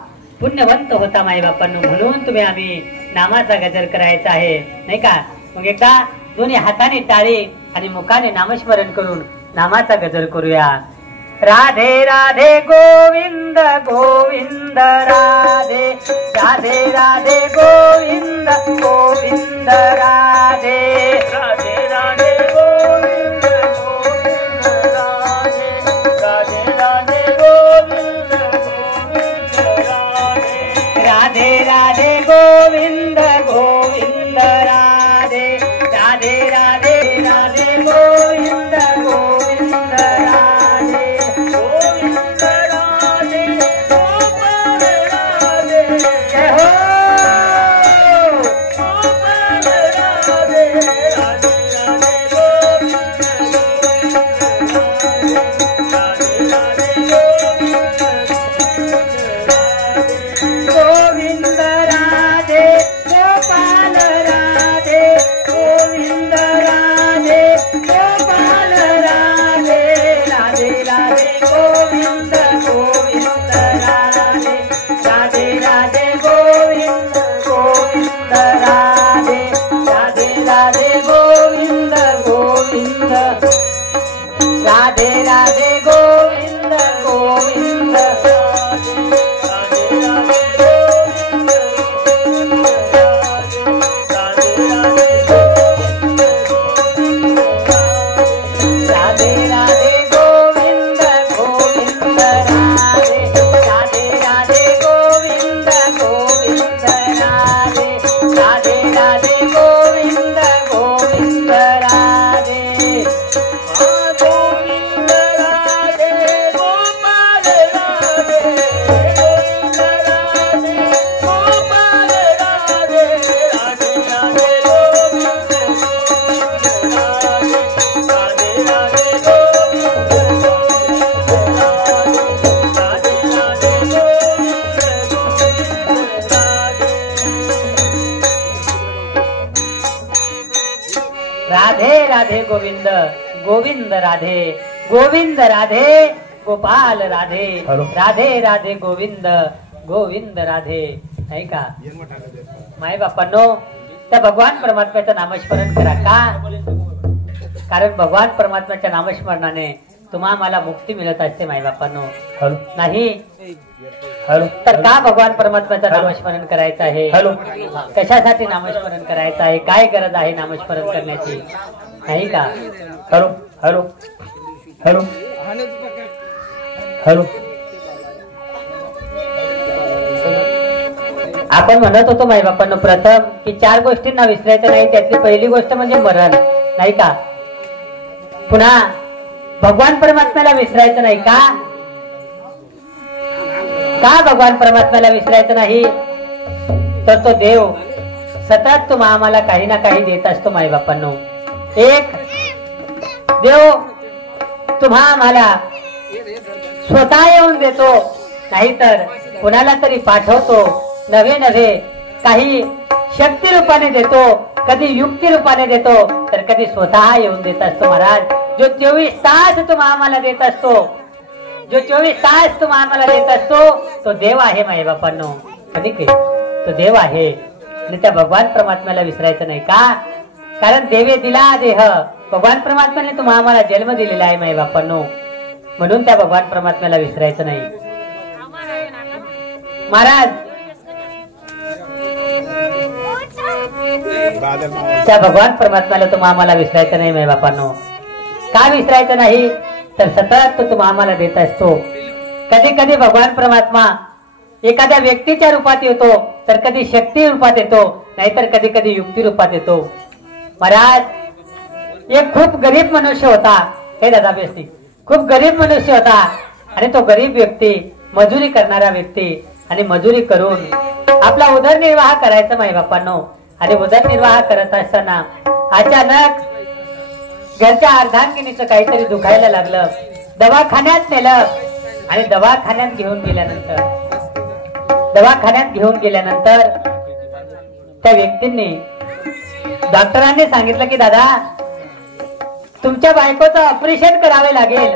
पुण्यवंत होता माई बापांनो. म्हणून तुम्ही आम्ही नामाचा गजर करायचा आहे नाही का. मग एकदा दोन्ही हाताने टाळी आणि मुखाने नामस्मरण करून नामाचा गजर करूया. राधे राधे गोविंद गोविंद राधे, राधे राधे गोविंद गोविंद राधे, राधे राधे गोविंद गोविंद राधे, राधे राधे गोविंद गोविंद राधे, राधे राधे गोविंद गोविंद राधे, राधे राधे राधे गोविंद गोविंद राधे, गोविंद राधे गोपाल राधे, जय हो. गोपाल राधे, राधे राधे गोविंद गोविंद राधे, राधे गोविंद राधे, गोविंद राधे गोपाल राधे, गोविंद राधे गोपाल राधे, राधे राधे गोविंद गोविंद राधे, राधे राधे गोविंद गोविंद राधे, राधे राधे गोविंद गोविंद, राधे राधे गोविंद गोविंद, राधे राधे गोविंद गोविंद राधे, राधे राधे गोविंद गोविंद राधे, राधे राधे गोविंद गोविंद राधे, गोविंद राधे गोपाल राधे, गोविंद राधे गोपाल राधे, राधे राधे गोविंद गोविंद राधे, राधे राधे गोविंद गोविंद राधे, राधे राधे गोविंद गोविंद राधे. राधे राधे गोविंद गोविंद राधे गोविंद राधे गोपाल राधे हॅलो. राधे राधे गोविंद गोविंद राधे. नाही का माय बापांनो, त्या भगवान परमात्म्याचं नामस्मरण करा. का? कारण भगवान परमात्म्याच्या नामस्मरणाने तुम्हा मला मुक्ती मिळत असते माय बापांनो. हॅलो. नाही हॅलो. तर का भगवान परमात्म्याचं नामस्मरण करायचं आहे? हॅलो. कशासाठी नामस्मरण करायचं आहे? काय गरज आहे नामस्मरण करण्याची? नाही का? हॅलो. हॅलो. हॅलो. हॅलो. आपण म्हणत होतो माई बापांनो प्रथम की 4 गोष्टींना विसरायचं नाही. त्यातली पहिली गोष्ट म्हणजे मरण. नाही का? पुन्हा भगवान परमात्म्याला विसरायचं नाही. का? का भगवान परमात्म्याला विसरायचं नाही? तर तो देव सतत तुम्हा आम्हाला काही ना काही देत असतो माई बापांनो. एक देव तुम्हा आम्हाला स्वतः येऊन देतो, नाहीतर कुणाला तरी पाठवतो. नवे नवे काही शक्ती रूपाने देतो, कधी युक्ती रूपाने देतो, तर कधी स्वतः येऊन देत असतो. महाराज, जो 24 तास तुम्हा आम्हाला देत असतो, जो 24 तास तुम्हा आम्हाला देत असतो, तो देव आहे माई बापांनो. कधी तो देव आहे. आणि त्या भगवान परमात्म्याला विसरायचं नाही. का? कारण देवे दिला देह. भगवान परमात्म्याने तुम्हा आम्हाला जन्म दिलेला आहे माई बापांनो. म्हणून त्या भगवान परमात्म्याला विसरायचं नाही. महाराज, त्या भगवान परमात्म्याला तुम्हा आम्हाला विसरायचं नाही माई बापांनो. का विसरायचं नाही? तर सतत तो तुम्हा आम्हाला देत असतो. कधी कधी भगवान परमात्मा एखाद्या व्यक्तीच्या रूपात येतो, तर कधी शक्ती रूपात येतो, नाहीतर कधी कधी युक्ती रूपात येतो. महाराज, एक खूप गरीब मनुष्य होता. हे दादा बेस्ती, खूप गरीब मनुष्य होता. आणि तो गरीब व्यक्ती, मजुरी करणारा व्यक्ती, आणि मजुरी करून आपला उदरनिर्वाह करायचा माई बापांनो. आणि उदरनिर्वाह करत असताना अचानक घरच्या अर्धांगिनीचं काहीतरी दुखायला लागलं. दवाखान्यात नेलं. आणि दवाखान्यात घेऊन गेल्यानंतर त्या व्यक्तींनी, डॉक्टरांनी सांगितलं की दादा, तुमच्या बायकोचं ऑपरेशन करावे लागेल.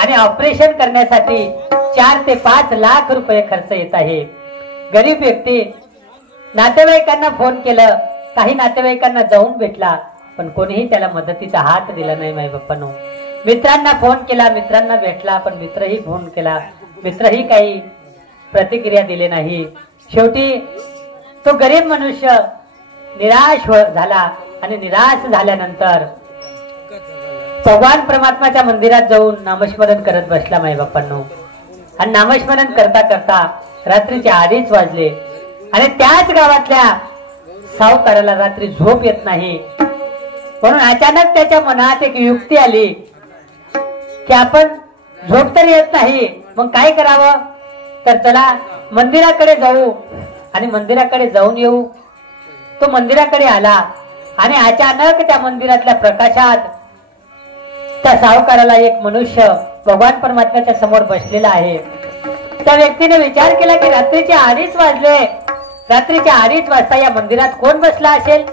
आणि ऑपरेशन करण्यासाठी 4 ते 5 लाख रुपये खर्च येत आहे. गरीब व्यक्ती नातेवाईकांना फोन केलं, काही नातेवाईकांना जाऊन भेटला, पण कोणीही त्याला मदतीचा हात दिला नाही माई बाप्पांनो. मित्रांना फोन केला, मित्रांना भेटला, पण मित्रही फोन केला, मित्रही काही प्रतिक्रिया दिली नाही. शेवटी तो गरीब मनुष्य निराश झाला. आणि निराश झाल्यानंतर भगवान परमात्माच्या मंदिरात जाऊन नामस्मरण करत बसला माई बाप्पांनो. आणि नामस्मरण करता करता रात्रीचे 2:30 वाजले. आणि त्याच गावातल्या सावकाराला रात्री झोप येत नाही. म्हणून अचानक त्याच्या मनात एक युक्ती आली की आपण झोप तर येत नाही, मग काय करावं? तर चला मंदिराकडे जाऊ आणि मंदिराकडे जाऊन येऊ. तो मंदिराकडे आला. आणि अचानक त्या मंदिरातल्या प्रकाशात त्या सावकाराला एक मनुष्य भगवान परमात्म्याच्या समोर बसलेला आहे. त्या व्यक्तीने विचार केला की रात्रीचे 2:30 वाजले. रात्रीच्या 2:30 वाजता या मंदिरात कोण बसला असेल?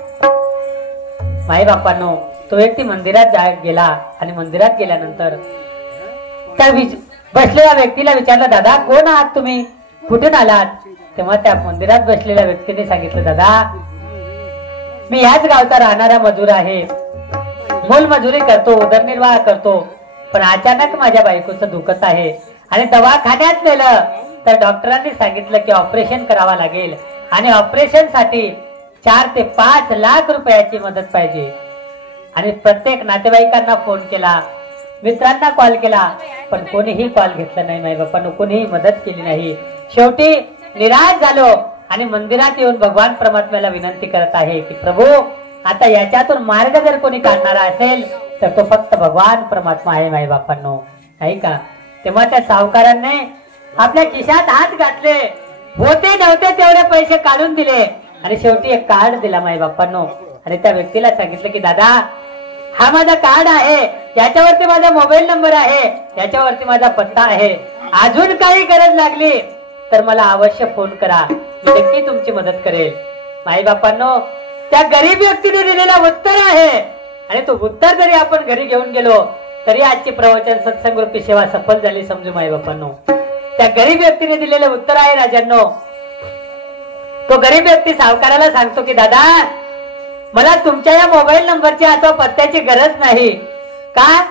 माई बापांनो, तो व्यक्ती मंदिरात गेला. आणि मंदिरात गेल्यानंतर त्या बसलेल्या व्यक्तीला विचारलं, दादा कोण आहात तुम्ही? कुठून आलात? तेव्हा त्या मंदिरात बसलेल्या व्यक्तीने सांगितलं, दादा मी ह्याच गावचा राहणारा मजूर आहे. मोलमजुरी करतो, उदरनिर्वाह करतो. पण अचानक माझ्या बायकोचं दुखत आहे. आणि दवाखान्यात नेलं तर डॉक्टरांनी सांगितलं की ऑपरेशन करावं लागेल. आणि ऑपरेशन साठी 4 ते 5 लाख रुपयाची मदत पाहिजे. आणि प्रत्येक नातेवाईकांना फोन केला, मित्रांना कॉल केला, पण कोणीही कॉल घेतला नाही माई बापांनो. कोणीही मदत केली नाही. शेवटी निराश झालो. आणि मंदिरात येऊन भगवान परमात्म्याला विनंती करत आहे की प्रभू, आता याच्यातून मार्ग जर कोणी काढणारा असेल तर तो फक्त भगवान परमात्मा आहे माई बापांनो. नाही का? तेव्हा त्या सावकारांनी आपल्या खिशात हात घातले, होते नव्हते तेवढे पैसे काढून दिले. आणि शेवटी एक कार्ड दिला माई बापांनो. आणि त्या व्यक्तीला सांगितलं की दादा, हा माझा कार्ड आहे, याच्यावरती माझा मोबाईल नंबर आहे, याच्यावरती माझा पत्ता आहे. अजून काही गरज लागली तर मला अवश्य फोन करा, मी नक्की तुमची मदत करेल. माई बापांनो, त्या गरीब व्यक्तीने दिलेलं उत्तर आहे आणि तो उत्तर जरी आपण घरी घेऊन गेलो तरी आजची प्रवचन सत्संग रूपी सेवा सफल झाली समजू माई बापांनो. त्या गरीब व्यक्तीने दिलेले उत्तर आहे राजांनो. तो गरीब व्यक्ती सावकाराला सांगतो की दादा मला तुमच्या या मोबाईल नंबरची अथवा पत्त्याची गरज नाही. का?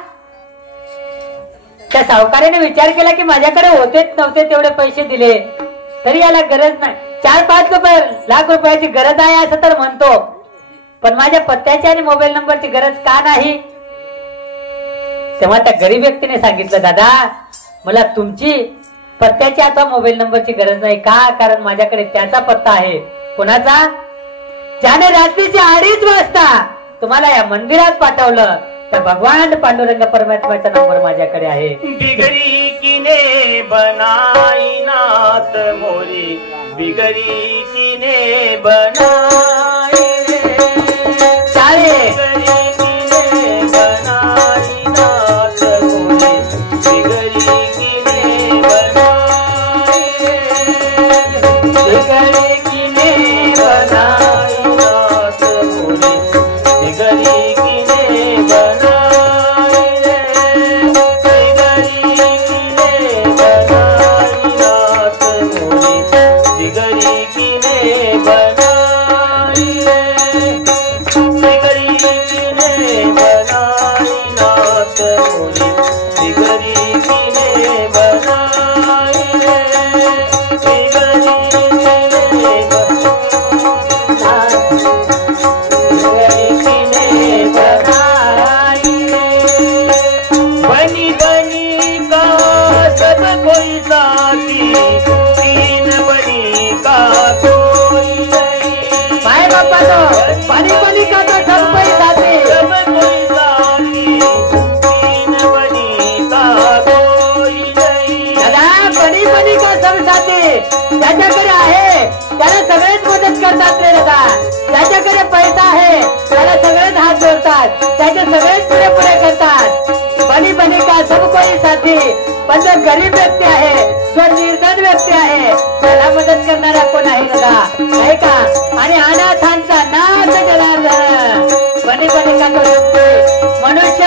त्या सावकाराने विचार केला की माझ्याकडे होतेच नव्हते तेवढे पैसे दिले तरी याला गरज नाही. 4-5 लाख रुपयाची गरज आहे असं तर म्हणतो, पण माझ्या पत्त्याची आणि मोबाईल नंबरची गरज का नाही? तेव्हा त्या गरीब व्यक्तीने सांगितलं दादा मला तुमची पत्त्याची अथवा मोबाईल नंबरची गरज नाही. का? कारण माझ्याकडे त्याचा पत्ता आहे. कोणाचा? ज्याने रात्रीचे 2:30 वाजता तुम्हाला या मंदिरात पाठवलं त्या भगवान पांडुरंग परमात्म्याचा नंबर माझ्याकडे आहे. बिगड़ी किने बनाई नाथ मोरी बिगड़ी किने बनाई चाले ज्याच्याकडे आहे त्याला सगळेच मदत करतात रे दादा. ज्याच्याकडे पैसा आहे त्याला सगळेच हात जोडतात, त्याचे सगळेच पुरे करतात. बनी बनी का सब कोई साथी. पण जो गरीब व्यक्ती आहे, जो निर्धन व्यक्ती आहे त्याला मदत करणारा कोण आहे दादा? नाही का? आणि अनाथांचा नाथ जनार्दन. बनी बनी का तो मनुष्य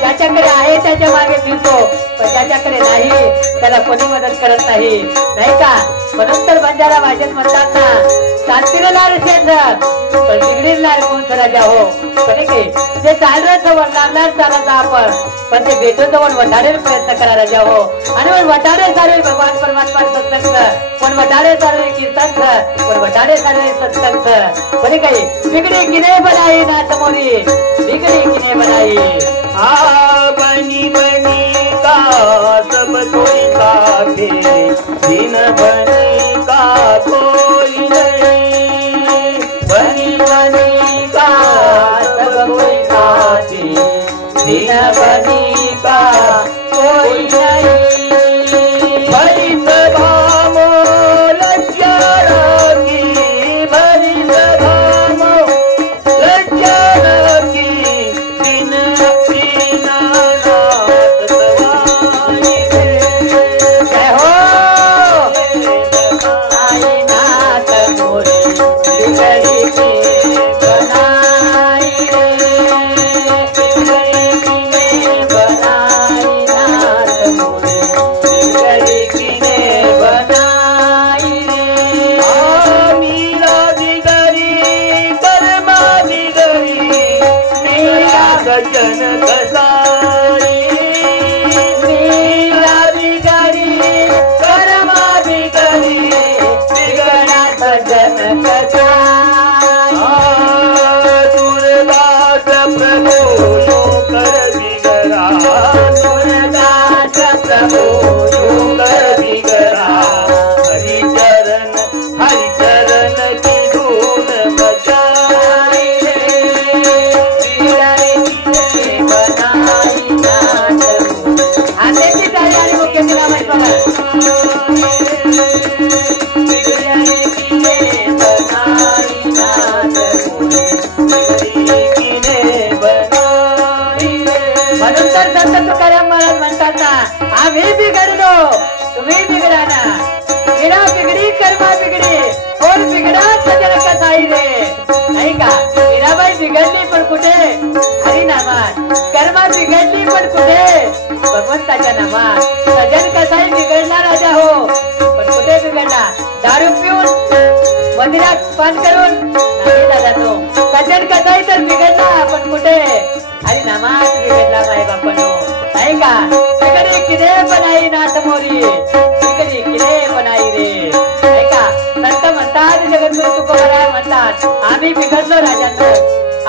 ज्याच्याकडे आहे त्याच्या मागे फिरतो, पण ज्याच्याकडे नाही त्याला कोणी मदत करत नाही. नाही का? म्हणून तर बंजारा भाषेत म्हणतात ना शांतीलार शेठ पण बिघडीलार कोण राजा हो. पण की जे चालणार जवळ लागणार चालत आपण, पण ते भेटून जवळ वटाडे प्रयत्न करा राजा हो. आणि वटाडे सारे भगवान परमात्मा सत्संग, पण वटाडे सारे कीर्तन, पण वटाडे सारे सत्संग. पण काही बिगडी किने बनाई ना समोरी बिगडी किने बनाई. बनी बनी का सब कोई साथे दिन बनी का कोई नहीं. बनी बनी का सब कोई साथे दिन बनी का कोई नहीं. बड़ी सभा मो लज्जा की, बड़ी सभा मो लज्जा की दिन विना बिगडी कर्मा बिगडी और बिगडा सजन कसाई रे. नाही का मीराबाई बिघडली पण कुठे हरिनामात, कर्मा बिघडली पण कुठे भगवंताच्या नामात. सजन कसाई बिघडला राजा हो पण कुठे बिघडला दारू पिऊन मंदिरात पान करून नाही दादा तो. सजन कसाई तर बिघडला पण कुठे हरिनामात बिघडला माय बापानो. नाही का बिगडी किरे बनाई नाथ मोरी, बिगडी किरे बनाई रे. नाही का संत म्हणतात जगद्गुरु तुकोबाराय म्हणतात आम्ही बिघडलो राजांनो,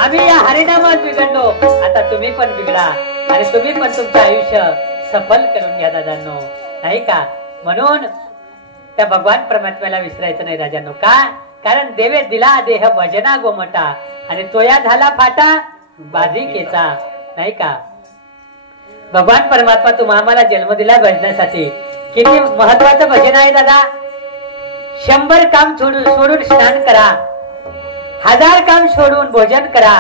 आम्ही या हरिनामात बिघडलो. आता तुम्ही पण बिघडा आणि तुम्ही पण तुमचं आयुष्य सफल करून घ्या दादांनो. नाही का म्हणून त्या भगवान परमात्म्याला विसरायचं नाही राजांनो. का कारण देवे दिला देह भजना गोमटा आणि तोया झाला फाटा बाधिकेचा. नाही का भगवान परमात्मा तुम्हा आम्हाला जन्म दिला भजनासाठी. किती महत्वाचं भजन आहे दादा. 100 काम सोडून स्नान करा, 1000 काम सोडून भोजन करा,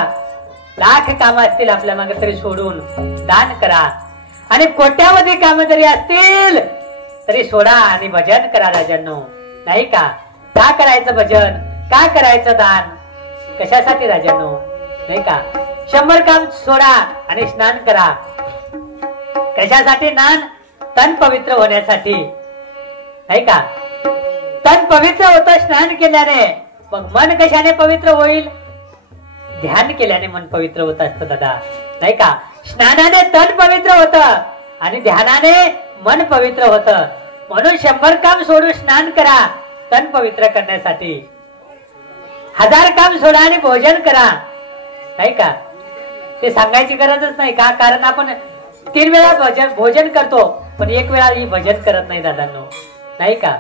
लाख काम असतील आपल्या मागे तरी सोडून दान करा आणि कोट्यावधी काम जरी असतील तरी सोडा आणि भजन करा राजांनो. नाही का का करायचं भजन, का करायचं दान, कशासाठी राजांनो. नाही का 100 काम सोडा आणि स्नान करा. कशासाठी नान तन पवित्र होण्यासाठी. नाही का तन पवित्र होतं स्नान केल्याने. मग मन कशाने पवित्र होईल, ध्यान केल्याने मन पवित्र होत असतं दादा. नाही का स्नानाने तन पवित्र होत आणि ध्यानाने मन पवित्र होत. म्हणून 100 काम सोडून स्नान करा तन पवित्र करण्यासाठी, 1000 काम सोडा आणि भोजन करा. नाही का ते सांगायची गरजच नाही का कारण आपण 3 वेळा भोजन करतो पण 1 वेळा ही भजन करत नाही दादांनो. नाही का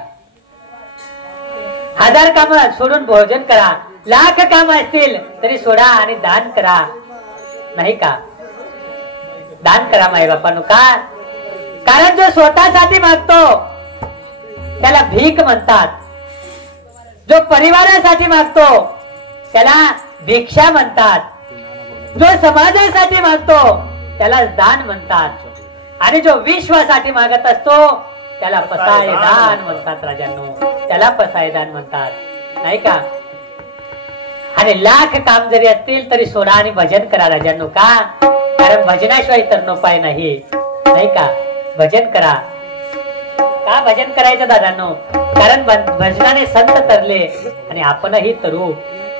1000 काम सोडून भोजन करा, लाख काम असतील तरी सोडा आणि दान करा. नाही का दान करा माय बापांनो. का कारण जो स्वतःसाठी मागतो त्याला भीक म्हणतात, जो परिवारासाठी मागतो त्याला भिक्षा म्हणतात, जो समाजासाठी मागतो त्याला दान म्हणतात आणि जो विश्वासाठी मागत असतो त्याला पसायदान म्हणतात राजांनो. त्याला पसायदान म्हणतात. नाही का आणि लाख काम जरी असतील तरी सोडा आणि भजन करा राजांनो. का कारण भजनाशिवाय तर उपाय नाही. नाही का भजन करा. का भजन करायचं दादांनो कारण भजनाने संत तरले आणि आपणही तरू.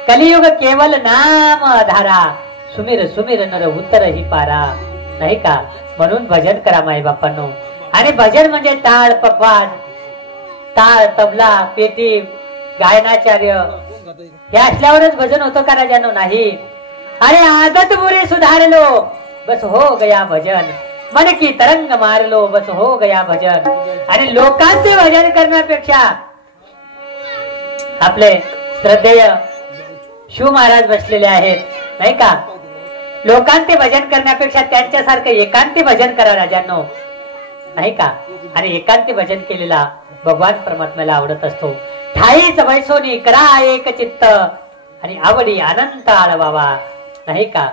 कलियुग केवल नाम आधारा, सुमिर सुमिर नर उत्तर ही पारा. नाही का म्हणून भजन करा माई बापांनो. आणि भजन म्हणजे टाळ पकवान, टाळ तबला पेटी गायनाचार्य हे असल्यावरच भजन होतं का राजांनो. नाही. अरे आदत बुरी सुधारलो बस हो गया भजन, मन की तरंग मारलो बस हो गया भजन. आणि लोकांचे भजन करण्यापेक्षा आपले श्रद्धेय शिव महाराज बसलेले आहेत. नाही का लोकांचे भजन करण्यापेक्षा त्यांच्यासारखं एकांती भजन करा राजांनो. नाही का आणि एकांती भजन केलेला भगवान परमात्म्याला आवडत असतो. ठाईच वैसोनी करा एक चित्त आणि आवडी अनंत आळवावा. नाही का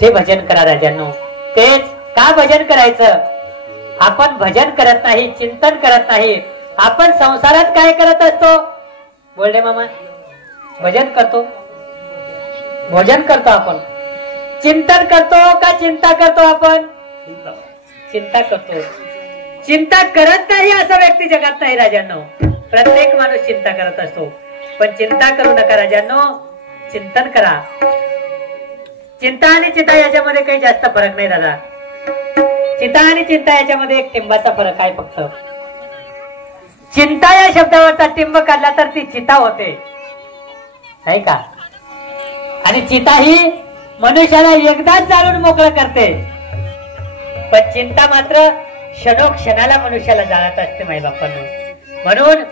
ते भजन करा राजांनो. तेच का भजन करायचं. आपण भजन करत नाही, चिंतन करत नाही. आपण संसारात काय करत असतो बोलडे मामा. भजन करतो, भोजन करतो, आपण चिंतन करतो का चिंता करतो. आपण चिंता करतो. चिंता करत नाही असा व्यक्ती जगात नाही राजांनो. प्रत्येक माणूस चिंता करत असतो. पण चिंता करू नका राजांनो, चिंतन करा. चिंता आणि चिंता याच्यामध्ये काही जास्त फरक नाही दादा. चिंता आणि चिंता याच्यामध्ये एक टिंबाचा फरक आहे फक्त. चिंता या शब्दावरचा टिंब काढला तर ती चिता होते. नाही का आणि चिता ही मनुष्याला एकदाच जाळून मोकळं करते. पण चिंता मात्र क्षणोक्षणाला मनुष्याला जाळत असते माई बापांनो. म्हणून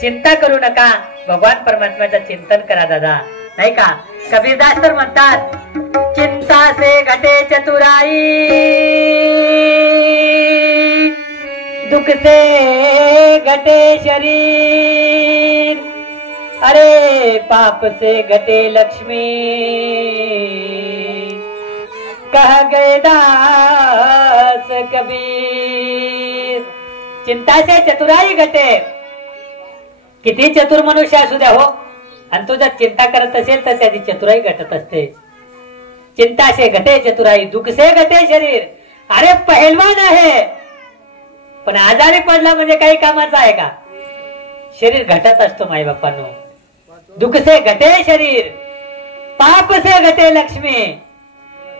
चिंता करू नका, भगवान परमात्म्याचं चिंतन करा दादा. नाही का कबीरदास तर म्हणतात चिंता से घटे चतुराई, दुख से घटे शरीर, अरे पाप से घटे लक्ष्मी, कह गए दास कबीर. चिंताशे चतुराई घटे. किती चतुर मनुष्य असू द्या हो, आणि तू जर चिंता करत असेल तर त्याची चतुराई घटत असते. चिंताशे घटे चतुराई, दुखसे घटे शरीर. अरे पहिलवान आहे पण आजारी पडला म्हणजे काही कामाचा आहे का? शरीर घटत असतो माई बापांनो. दुखसे घटे शरीर, पापसे घटे लक्ष्मी.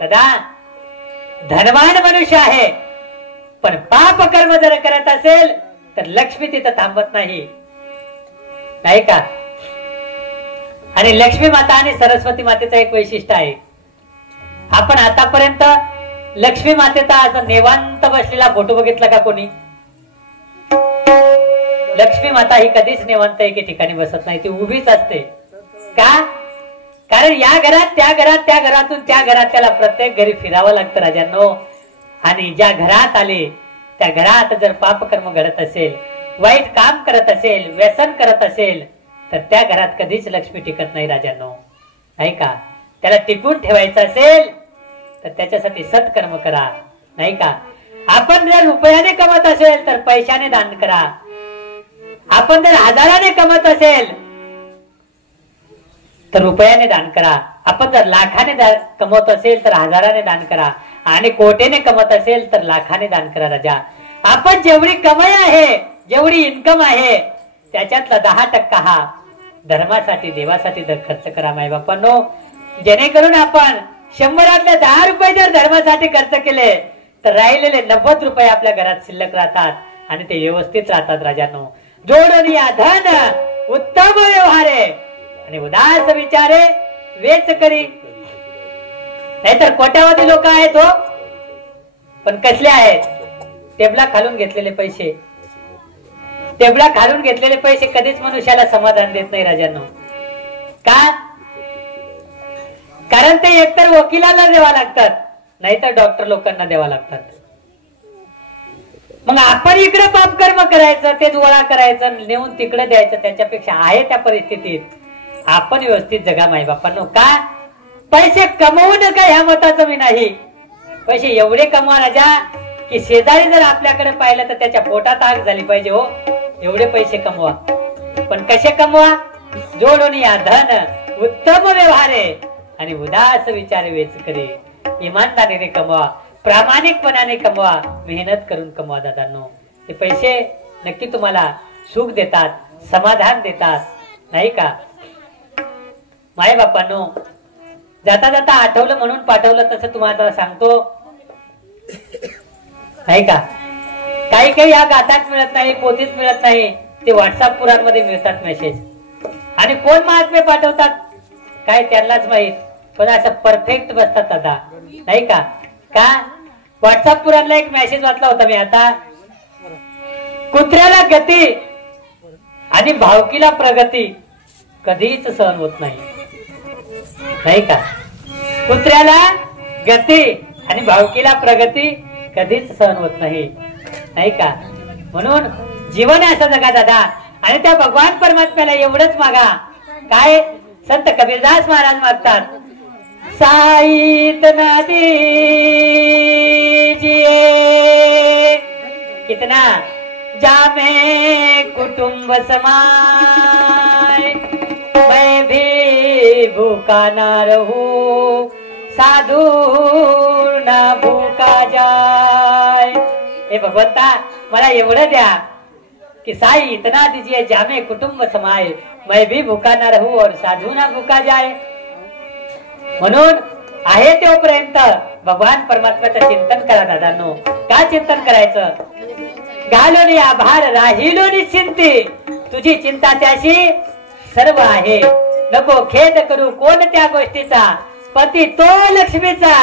दादा धनवान मनुष्य आहे पण पाप कर्म जर करत असेल तर लक्ष्मी तिथं थांबत नाही, नाही का? आणि लक्ष्मी माता आणि सरस्वती मातेचं एक वैशिष्ट्य आहे. आपण आतापर्यंत लक्ष्मी मातेचा असा निवांत बसलेला फोटो बघितला का कोणी? लक्ष्मी माता ही कधीच निवांत एके ठिकाणी बसत नाही, ती उभीच असते. का? कारण या घरात त्या घरात, त्या घरातून त्या घरात त्याला प्रत्येक घरी फिरावं लागतं राजांनो. आणि ज्या घरात आले त्या घरात जर पापकर्म घडत असेल, वाईट काम करत असेल, व्यसन करत असेल तर त्या घरात कधीच लक्ष्मी टिकत नाही राजांनो, नाही का? त्याला टिकून ठेवायचं असेल तर त्याच्यासाठी सत्कर्म करा, नाही का? आपण जर रुपयाने कमत असेल तर पैशाने दान करा. आपण जर हजाराने कमत असेल तर रुपयाने दान करा. आपण जर लाखाने कमवत असेल तर हजाराने दान करा. आणि कोटीने कमत असेल तर लाखाने दान करा राजा. आपण जेवढी कमाई आहे, जेवढी इन्कम आहे त्याच्यातला 10% हा धर्मासाठी, देवासाठी खर्च करा माई बापांनो. जेणेकरून आपण 100 10 रुपये जर धर्मासाठी खर्च केले तर राहिलेले 90 रुपये आपल्या घरात शिल्लक राहतात आणि ते व्यवस्थित राहतात राजांनो. जोडून या धन उत्तम व्यवहारे आणि उदास विचारे वेच करी. नाहीतर कोट्यावधी लोक आहेत हो, पण कसले आहेत? टेबला खालून घेतलेले पैसे. टेबला खालून घेतलेले पैसे कधीच मनुष्याला समाधान देत नाही राजांनो. का? कारण ते एकतर वकिलाला द्यावा लागतात, नाहीतर डॉक्टर लोकांना द्यावा लागतात. मग आपण इकडे पाप कर्म करायचं, ते गोळा करायचं, नेऊन तिकडे द्यायचं. त्याच्यापेक्षा आहे त्या परिस्थितीत आपण व्यवस्थित जगा माई बापांनो. का? पैसे कमवू नका ह्या मताचं मी नाही. पैसे एवढे कमवा राजा की शेजारी जर आपल्याकडे पाहिलं तर त्याच्या पोटात आग झाली पाहिजे हो, एवढे पैसे कमवा. पण कसे कमवा? जोडून या धन उत्तम व्यवहारे आणि उदास विचार वेच करे. इमानदारीने कमवा, प्रामाणिकपणाने कमवा, मेहनत करून कमवा दादांनो. हे पैसे नक्की तुम्हाला सुख देतात, समाधान देतात, नाही का? माय बापांनो, जाता जाता आठवलं म्हणून पाठवलं तसं तुम्हाला सांगतो, नाही का? काही काही या गाठात मिळत नाही, पोथीत मिळत नाही, ते व्हॉट्सअप पुराणमध्ये मिळतात मेसेज. आणि कोण महात्मे पाठवतात काय त्यांनाच माहित, पण असं परफेक्ट बसतात दादा, नाही का? का? व्हॉट्सअप पुराणला एक मेसेज वाचला होता मी आता. कुत्र्याला गती आणि भावकीला प्रगती कधीच सहन होत नाही, नाही का? कुत्र्याला गती आणि भावकीला प्रगती कधीच सहन होत नाही, नाही का? म्हणून जीवन असं जगा दादा. आणि त्या भगवान परमात्म्याला एवढंच मागा. काय संत कबीरदास महाराज मागतात? साईत नदी कितना जामे कुटुंब समाय, मैं भी भूखा ना रहूं, साधू ना भूखा जाय. हे भगवंता मला एवढं द्या कि साई इतना दीजिए जामे कुटुंब समाये, मैं भी भूखा ना रहूं और साधू ना भूखा जाय. म्हणून आहे तोपर्यंत भगवान परमात्म्याचं चिंतन करा दादांनो. का चिंतन करायचं? घालोनी आभार राहिलो निश्चिंती, तुझी चिंता त्याशी सर्व आहे. नको खेद करू कोणत्या गोष्टीचा, पती तो लक्ष्मीचा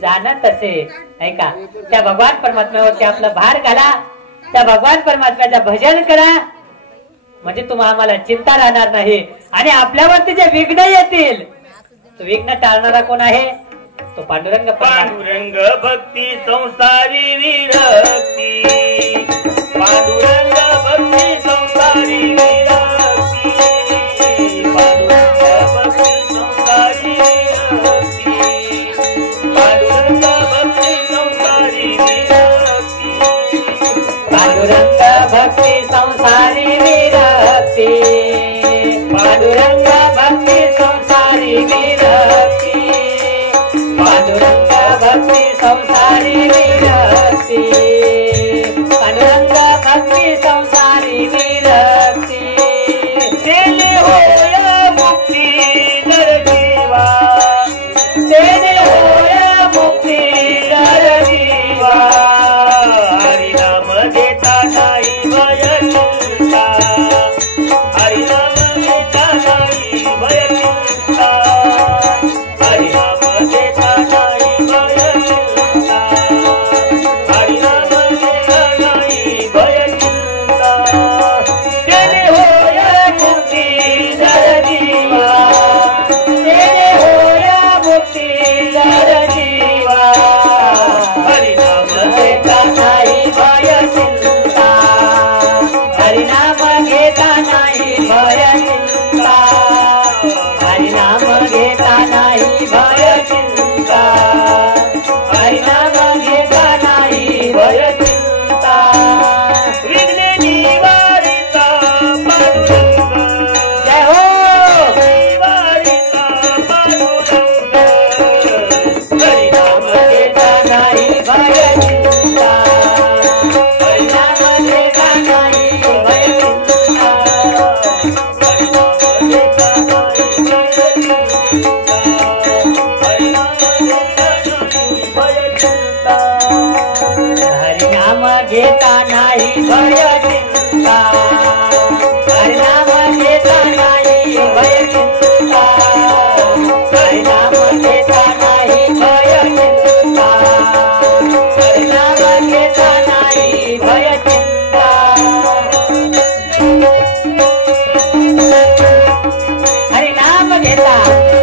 जाणत असे, नाही का? त्या भगवान परमात्म्यावरती आपला भार घाला, त्या भगवान परमात्म्याचं भजन करा, म्हणजे तुम्हाला आम्हाला चिंता राहणार नाही. आणि आपल्यावरती जे विघ्न येतील तो विघ्न टाळणारा कोण आहे? तो पांडुरंग. पांडुरंग भक्ती संसारी विरक्ती, पांडुरंग भक्ती संसारी विरक्ती, पांडुरंग भक्ती संसारी विरक्ती, पांडुरंग भक्ती संसारी विरक्ती, पांडुरंग भक्ती संसारी विरक्ती पांडुरंग भक्ती संसारी विरक्ती पांडुरंग भक्ती संसारी विरक्ती पांडुरंग भक्ती संसारी विरक्ती तेने होय मुक्ती नर जीवा तेने होय मुक्ती नर जीवा हरिनाम घेता नाही भय चिंता हरिनाम घेता नाही भय चिंता हरिनाम घेता नाही भय चिंता हरिनाम घेता नाही भय चिंता तेने होय मुक्ती नर जीवा तेने होय मुक्ती नर जीवा हरिनाम घेता नाही भय चिंता हरिनाम घेता नाही भय चिंता हरिनाम घेता नाही भय चिंता हरिनाम घेता नाही भय चिंता विघ्न निवारिता पांडुरंग जय हो निवारिता पांडुरंग हरिनाम घेता नाही भय चिंता हरिनाम घेता नाही भय चिंता हरिनाम घेता नाही भय चिंता हरिनाम घेता नाही भय चिंता हरिनाम घेता नाही भय चिंता हरिनाम घेता नाही भय चिंता हरिनाम घेता नाही भय चिंता हरिनाम घेता नाही भय चिंता हरिनाम घेता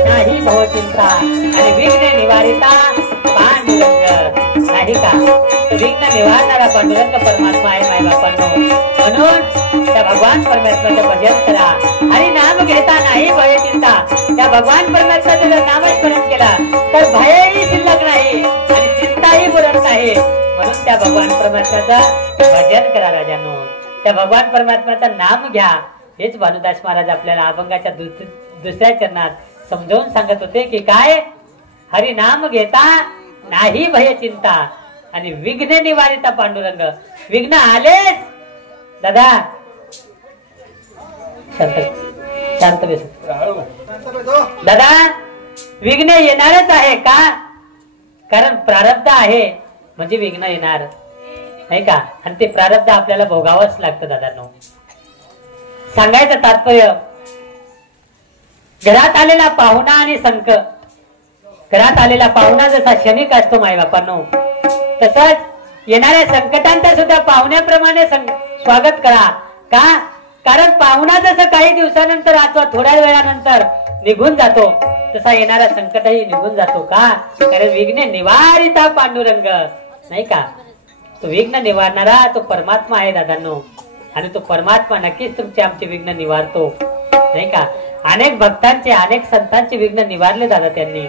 नाही भव चिंता आणि विघ्न निवारिता पांडुरंग नाही का विघ्न निवारणारा पांडुरंग परमात्मा आहे माय बापांनो म्हणून त्या भगवान परमेश्वराचं भजन करा हरिनाम घेता नाही भय चिंता त्या भगवान परमेश्वराचं जर नामस्मरण केला तर भयही शिल्लक नाही आणि चिंताही बुडत नाही म्हणून त्या भगवान परमात्म्याचं भजन करा राजांनो त्या भगवान परमात्म्याचं नाम घ्या हेच भानुदास महाराज आपल्याला अभंगाच्या दुसऱ्या चरणात समजावून सांगत होते की काय हरिनाम घेता नाही भय चिंता आणि विघ्न निवारिता पांडुरंग विघ्न आलेच दादा शांत बेस दादा विघ्न येणारच आहे का कारण प्रारब्ध आहे म्हणजे विघ्न येणार नाही का आणि ते प्रारब्ध आपल्याला भोगावंच लागतं दादांनो सांगायचं तात्पर्य घरात आलेला पाहुणा आणि संकट घरात आलेला पाहुणा जसा क्षणिक असतो माय बापांनो तसंच येणाऱ्या संकटांचा सुद्धा पाहुण्याप्रमाणे स्वागत करा का कारण पाहुणा जसं काही दिवसानंतर अथवा थोड्या वेळानंतर निघून जातो तसा येणारा संकटही निघून जातो का कारण विघ्न निवारिता पांडुरंग नाही का तो विघ्न निवारणारा तो परमात्मा आहे दादांनो आणि तो परमात्मा नक्कीच तुमचे आमचे विघ्न निवारतो नाही का अनेक भक्तांचे अनेक संतांचे विघ्न निवारले दादा त्यांनी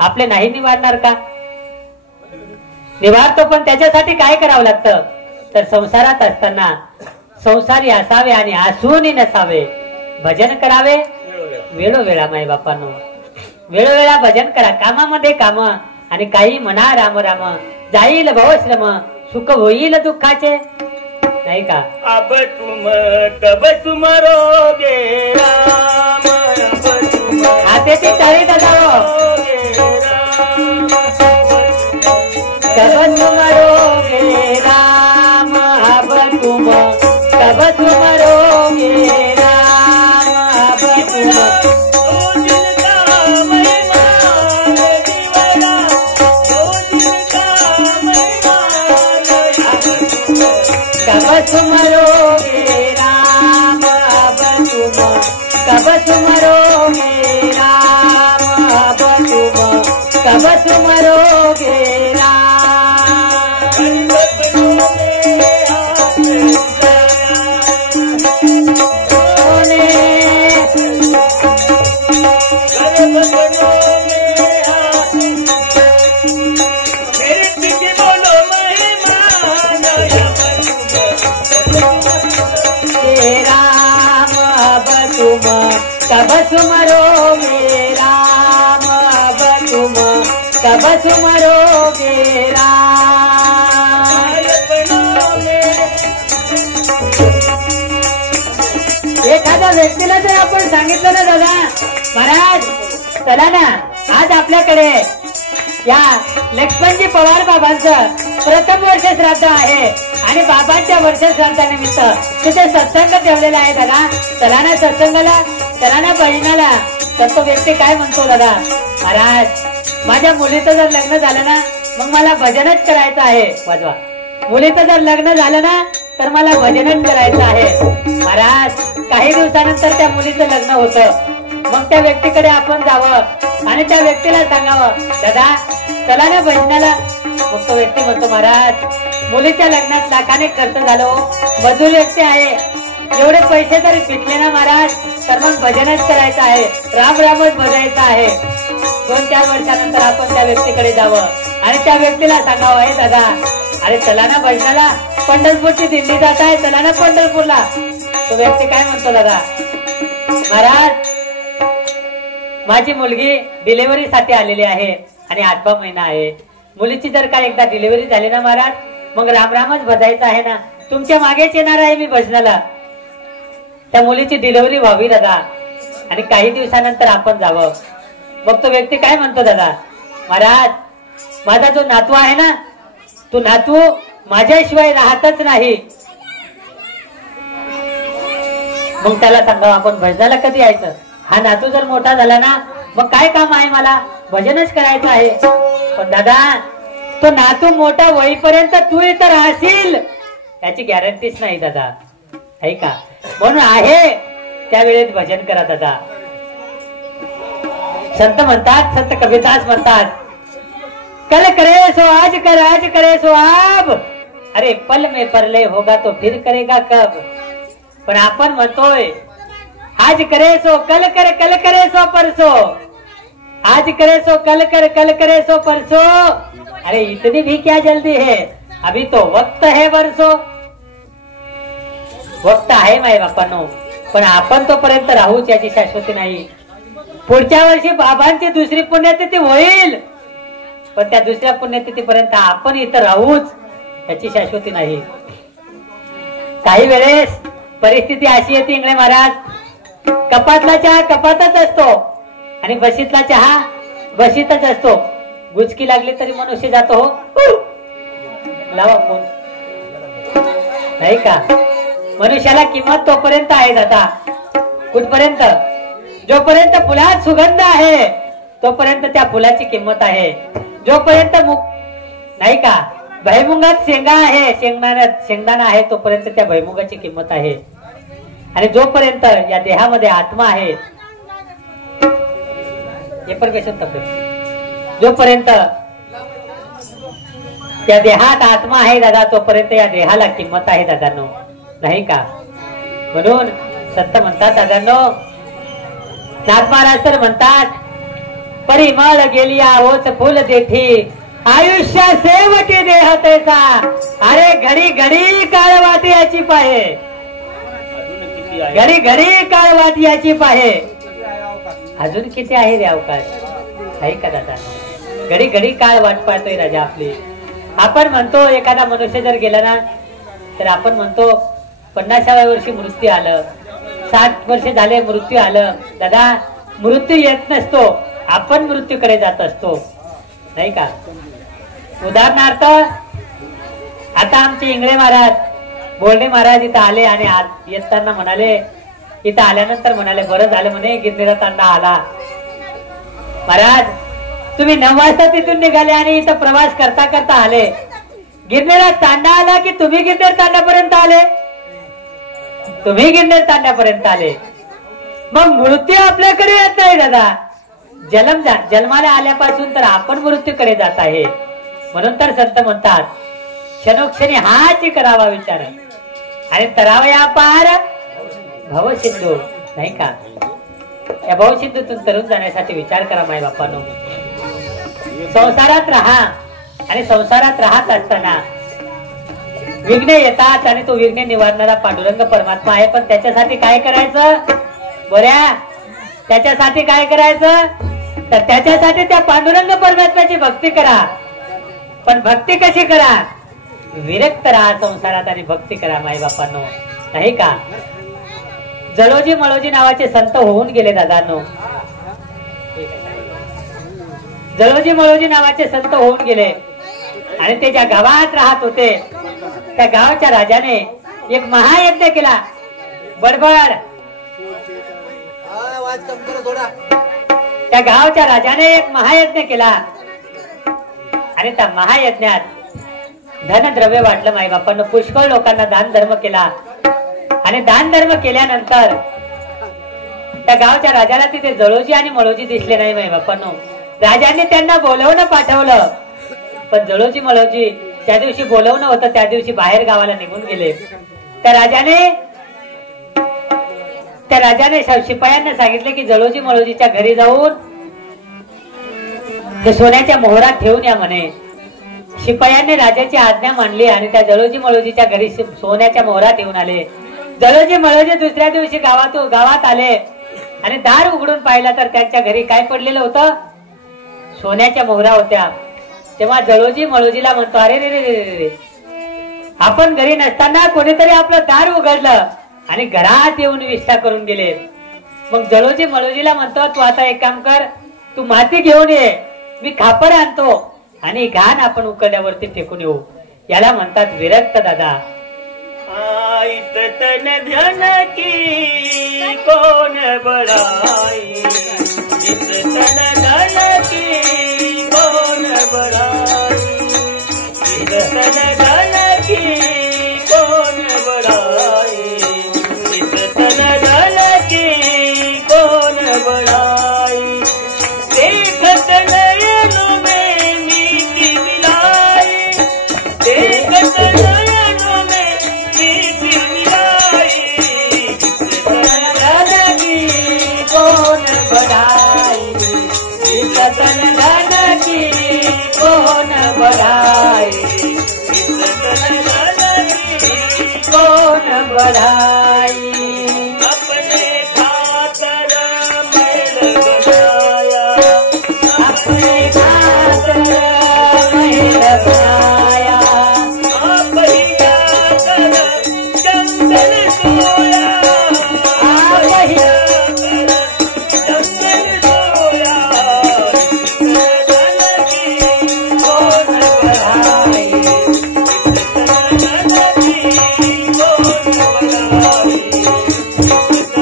आपले नाही निवारणार का निवारतो पण त्याच्यासाठी काय करावं लागतं तर संसारात असताना संसारी असावे आणि हसूनही नसावे भजन करावे वेळोवेळा माय बापांनो वेळोवेळा भजन करा कामामध्ये काम आणि काही म्हणा राम राम जाईल भवश्रम सुख होईल दुःखाचे नाही का अब तुम कब सुमरोगे राम हातेची टाळी दादाओ कब सुमरोगे राम अब तुम कब सुमरोगे राम अब तुम कब सुमरोगे राम अब तुम कब सुमरोगे राम अब तुम कब सुमरोगे कब सुमरोगे राम, अब तुम कब सुमरोगे राम। एखाद्या व्यक्तीला जर आपण सांगितलं ना दादा महाराज चला ना आज आपल्याकडे या लक्ष्मणजी पवार बाबांचं प्रथम वर्ष श्राद्ध आहे आणि बाबांच्या वर्ष श्राद्धानिमित्त तिथे सत्संग ठेवलेला आहे दादा, चला ना सत्संगाला, चला ना बहिणाला. तर तो व्यक्ती काय म्हणतो दादा महाराज माझ्या मुलीचं जर लग्न झालं ना मग मला भजनच करायचं आहे. वाजवा. मुलीचं जर लग्न झालं ना तर मला भजनच करायचं आहे. महाराज काही दिवसानंतर त्या मुलीचं लग्न होतं. मग त्या व्यक्तीकडे आपण जावं आणि त्या व्यक्तीला सांगावं दादा चला ना भजनाला. मग तो व्यक्ती म्हणतो महाराज मुलीच्या लग्नात लाखाने खर्च झालो, मजूर व्यक्ती आहे, एवढे पैसे जरी पिकले ना महाराज तर मग भजनच करायचं आहे, राम रामच भजायचं आहे. 2-4 वर्षानंतर आपण त्या व्यक्तीकडे जावं आणि त्या व्यक्तीला सांगावं हे दादा अरे चला ना भजनाला, पंढरपूरची दिंडी जात आहे, चला ना पंढरपूरला. तो व्यक्ती काय म्हणतो दादा महाराज माझी मुलगी डिलिव्हरीसाठी आलेली आहे आणि 8वा महिना आहे. मुलीची जर का एकदा डिलिव्हरी झाली ना महाराज मग राम रामच भजायचं आहे ना, तुमच्या मागेच येणार आहे मी भजनाला. त्या मुलीची डिलिव्हरी व्हावी दादा आणि काही दिवसानंतर आपण जावं. मग तो व्यक्ती काय म्हणतो दादा महाराज माझा जो नातू आहे ना तो नातू माझ्याशिवाय राहतच नाही. मग त्याला सांगावं आपण भजनाला कधी यायचं. हा नातू जर मोठा झाला ना मग काय काम आहे, मला भजनच करायचं आहे. पण दादा तो नातू मोठा होईपर्यंत तू इथं राहशील याची गॅरंटीच नाही दादा, आहे का. म्हणून आहे त्यावेळेस भजन करा दादा. संत म्हणतात, संत कबीरदास म्हणतात कल करे सो आज कर, आज करे सो अब, अरे पल में परले होगा तो फिर करेगा कब. पण आपण म्हणतोय आज करे सो कल कर, कल करे सो परसो, आज करे सो कल कर, कल करे सो परसो. अरे इतनी भी क्या जल्दी है, अभी तो वक्त है बरसो. वक्त आहे माय बापांनो, पण आपण तोपर्यंत राहूच याची शाश्वती नाही. पुढच्या वर्षी बाबांची दुसरी पुण्यतिथी होईल पण त्या दुसऱ्या पुण्यतिथीपर्यंत आपण इथं राहूच याची शाश्वती नाही. काही वेळेस परिस्थिती अशी येते इंगळे महाराज कपातला चहा कपातच असतो आणि बशीतला चहा बशीतच असतो. गुचकी लागली तरी मनुष्य जातो हो, लावा फोन, नाही का. मनुष्याला किंमत तोपर्यंत आहे दादा, कुठपर्यंत, जोपर्यंत फुलात सुगंध आहे तोपर्यंत त्या फुलाची किंमत आहे. जोपर्यंत नाही का भैमुगात शेंगा आहे, शेंगदाणा आहे तोपर्यंत त्या भैमुगाची किंमत आहे. आणि जोपर्यंत या देहामध्ये आत्मा आहे जोपर्यंत त्या देहात आत्मा आहे दादा तोपर्यंत या देहाला किंमत आहे दादांनो, नाही का. म्हणून संत म्हणतात दादांनो, नाथ महाराज तर म्हणतात परिमळ गेली होच फुल देठी आयुष्या सेवटी देह तैसा, अरे घडी घडी काळ वाटी याची पाहे, घडी घडी काळ वाटी याची पाहे. अजून किती आहे रे अवकाश, आहे का दादा. घडी घडी काळ वाट पाहतोय राजा आपली. आपण म्हणतो एखादा मनुष्य जर गेला ना तर आपण म्हणतो 50व्या वर्षी मृत्यू आलं, 60 वर्ष झाले मृत्यू आलं. दादा मृत्यू येत नसतो, आपण मृत्यूकडे जात असतो, नाही का. उदाहरणार्थ आता आमचे इंगळे महाराज बोलणे महाराज इथं आले आणि येताना म्हणाले, इथं आल्यानंतर म्हणाले बरं झालं म्हणे गिरनेरा तांडा आला. महाराज तुम्ही 9 वाजता तिथून निघाले आणि इथं प्रवास करता करता आले. गिरनेरा तांडा आला की तुम्ही गिरनेर तांड्यापर्यंत आले, तुम्ही गिरनेर तांड्यापर्यंत आले. मग मृत्यू आपल्याकडे येत नाही दादा. जन्माला आल्यापासून तर आपण मृत्यूकडे जात आहे. म्हणून तर संत म्हणतात क्षणोक्षणी हाच करावा विचार आणि तरावया पार भवसिंधू, नाही का. या भवसिंधूतून तरुण जाण्यासाठी विचार करा माय बापांनो. संसारात राहा आणि संसारात राहत असताना विघ्ने येतात आणि तो विघ्ने निवारणारा पांडुरंग परमात्मा आहे. पण त्याच्यासाठी काय करायचं, बऱ्या त्याच्यासाठी काय करायचं तर त्याच्यासाठी त्या पांडुरंग परमात्म्याची भक्ती करा. पण भक्ती कशी करा? विरक्त राहा संसारात आणि भक्ती करा माई बापांनो, नाही का? जळोजी मळोजी नावाचे संत होऊन गेले दादांनो. जळोजी मळोजी नावाचे संत होऊन गेले आणि ते ज्या गावात राहत होते त्या गावाच्या राजाने एक महायज्ञ केला. बडबड. त्या गावच्या राजाने एक महायज्ञ केला आणि त्या महायज्ञात धनद्रव्य वाटलं माई बापांना. पुष्कळ लोकांना दान धर्म केला आणि दान धर्म केल्यानंतर त्या गावच्या राजाला तिथे जळोजी आणि मळोजी दिसले नाही माई बापांनो. राजांनी त्यांना बोलवणं पाठवलं पण जळोजी मळोजी त्या दिवशी बोलवणं होतं त्या दिवशी बाहेर गावाला निघून गेले. त्या राजाने शिपायांना सांगितले की जळोजी मळोजीच्या घरी जाऊन ते सोन्याच्या मोहरात ठेवून या म्हणे. शिपायांनी राजाची आज्ञा मानली आणि त्या जळोजी मळोजीच्या घरी सोन्याच्या मोहरात येऊन आले. जळोजी मळोजी दुसऱ्या दिवशी गावात आले आणि दार उघडून पाहिला तर त्यांच्या घरी काय पडलेलं होतं? सोन्याच्या मोहरा होत्या. तेव्हा जळोजी मळोजीला म्हणतो, अरे रे रे रे, आपण घरी नसताना कोणीतरी आपलं दार उघडलं आणि घरात येऊन विष्ठा करून गेले. मग जळोजी मळोजीला म्हणतो, तू आता एक काम कर, तू माती घेऊन ये, मी खापर आणतो आणि घाण आपण उकड्यावरती फेकून येऊ. याला म्हणतात विरक्त दादा. तन ध्यान की कोण बड़ाई, तन धन की कोण बड़ाई, तन धन की कोण बड़ाई, तन धन की कोण बड़ाई. देखत नयनों में नीति मिलाई, देखत नयनों में नीति मिलाई, तन धन की कोण बड़ाई, तन धन की कोण बड़ाई, तन धन की कोण बड़ाई. अपने खातर मैल बनाया, अपने खातर महल बनाया, आप ही जाकर जंगल सोया, आप ही जाकर जंगल सोया. धन की कोण बड़ाई, धन की कोण बड़ाई,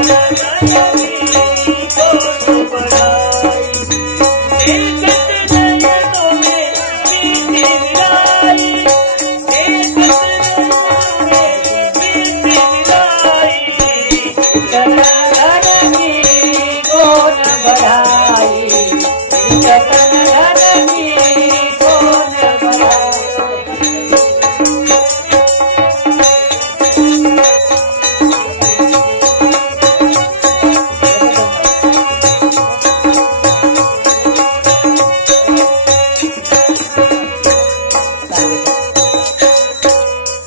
धन की कोण बड़ाई. देखत नयनों में नीति मिलाई, देखत नयनों में नीति मिलाई. तन धन की कोण बड़ाई, तन धन की कोण बड़ाई.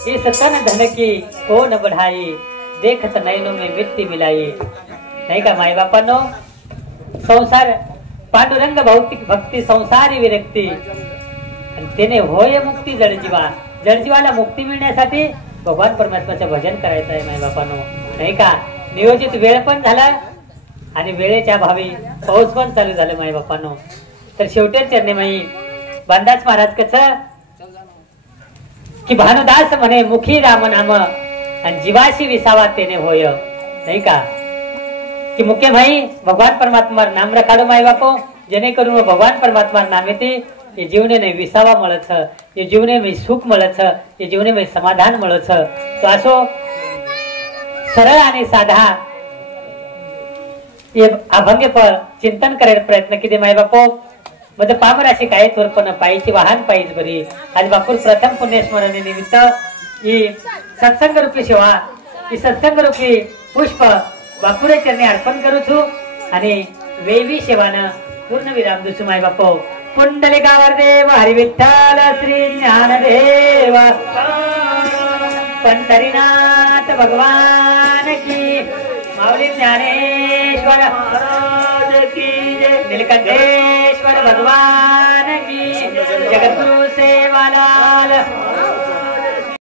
इस तन धन की कोण बढ़ाई, देखत नयनों में मिट्टी मिलाई. नाही का माई बापांनो? संसार पांडुरंग भौतिक भक्ती संसारी विरक्ती आणि त्याने होय मुक्ती जडजीवा. जडजीवाला मुक्ती मिळण्यासाठी भगवान परमात्म्याचं भजन करायचं आहे माई बापांनो, नाही का? नियोजित वेळ पण झाला आणि वेळेच्या भावी पाऊस पण चालू झालं माई बापांनो. तर शेवटी चरणी माई बांधाच महाराज कसं की भानुदास म्हणे मुखी राम नाम आणि जीवाशी विसावा तेने होय, नाही का? की मुख्य भाई भगवान परमात्मा नाम रखाडो माई बापो, जेणेकरून भगवान परमात्मा नाम येते ये जीवने ने विसावा મળે, ये जीवने में सुख મળે, ये जीवने में समाधान મળે. तो असो सरळ आणि साधा हे अभंग पर चिंतन करायला प्रयत्न किती माई बापो. म्हणजे पामराशी काय थोरपण पायीची वाहन पायीच बरी. आज बापूर प्रथम पुण्यस्मरणे निमित्त ही सत्संग रूपी सेवा, ही सत्संग रूपी पुष्प बापुरे चरणी अर्पण करू छु आणि वेवी सेवानं पूर्ण विराम दुसू माय बापो. पुंडलिकावर देव हरी विठ्ठल श्री ज्ञानदेव पंढरीनाथ भगवान की. माऊली ज्ञानेश्वर की जय नीलकंठेश्वर भगवान की जगद्गुरु सेवालाल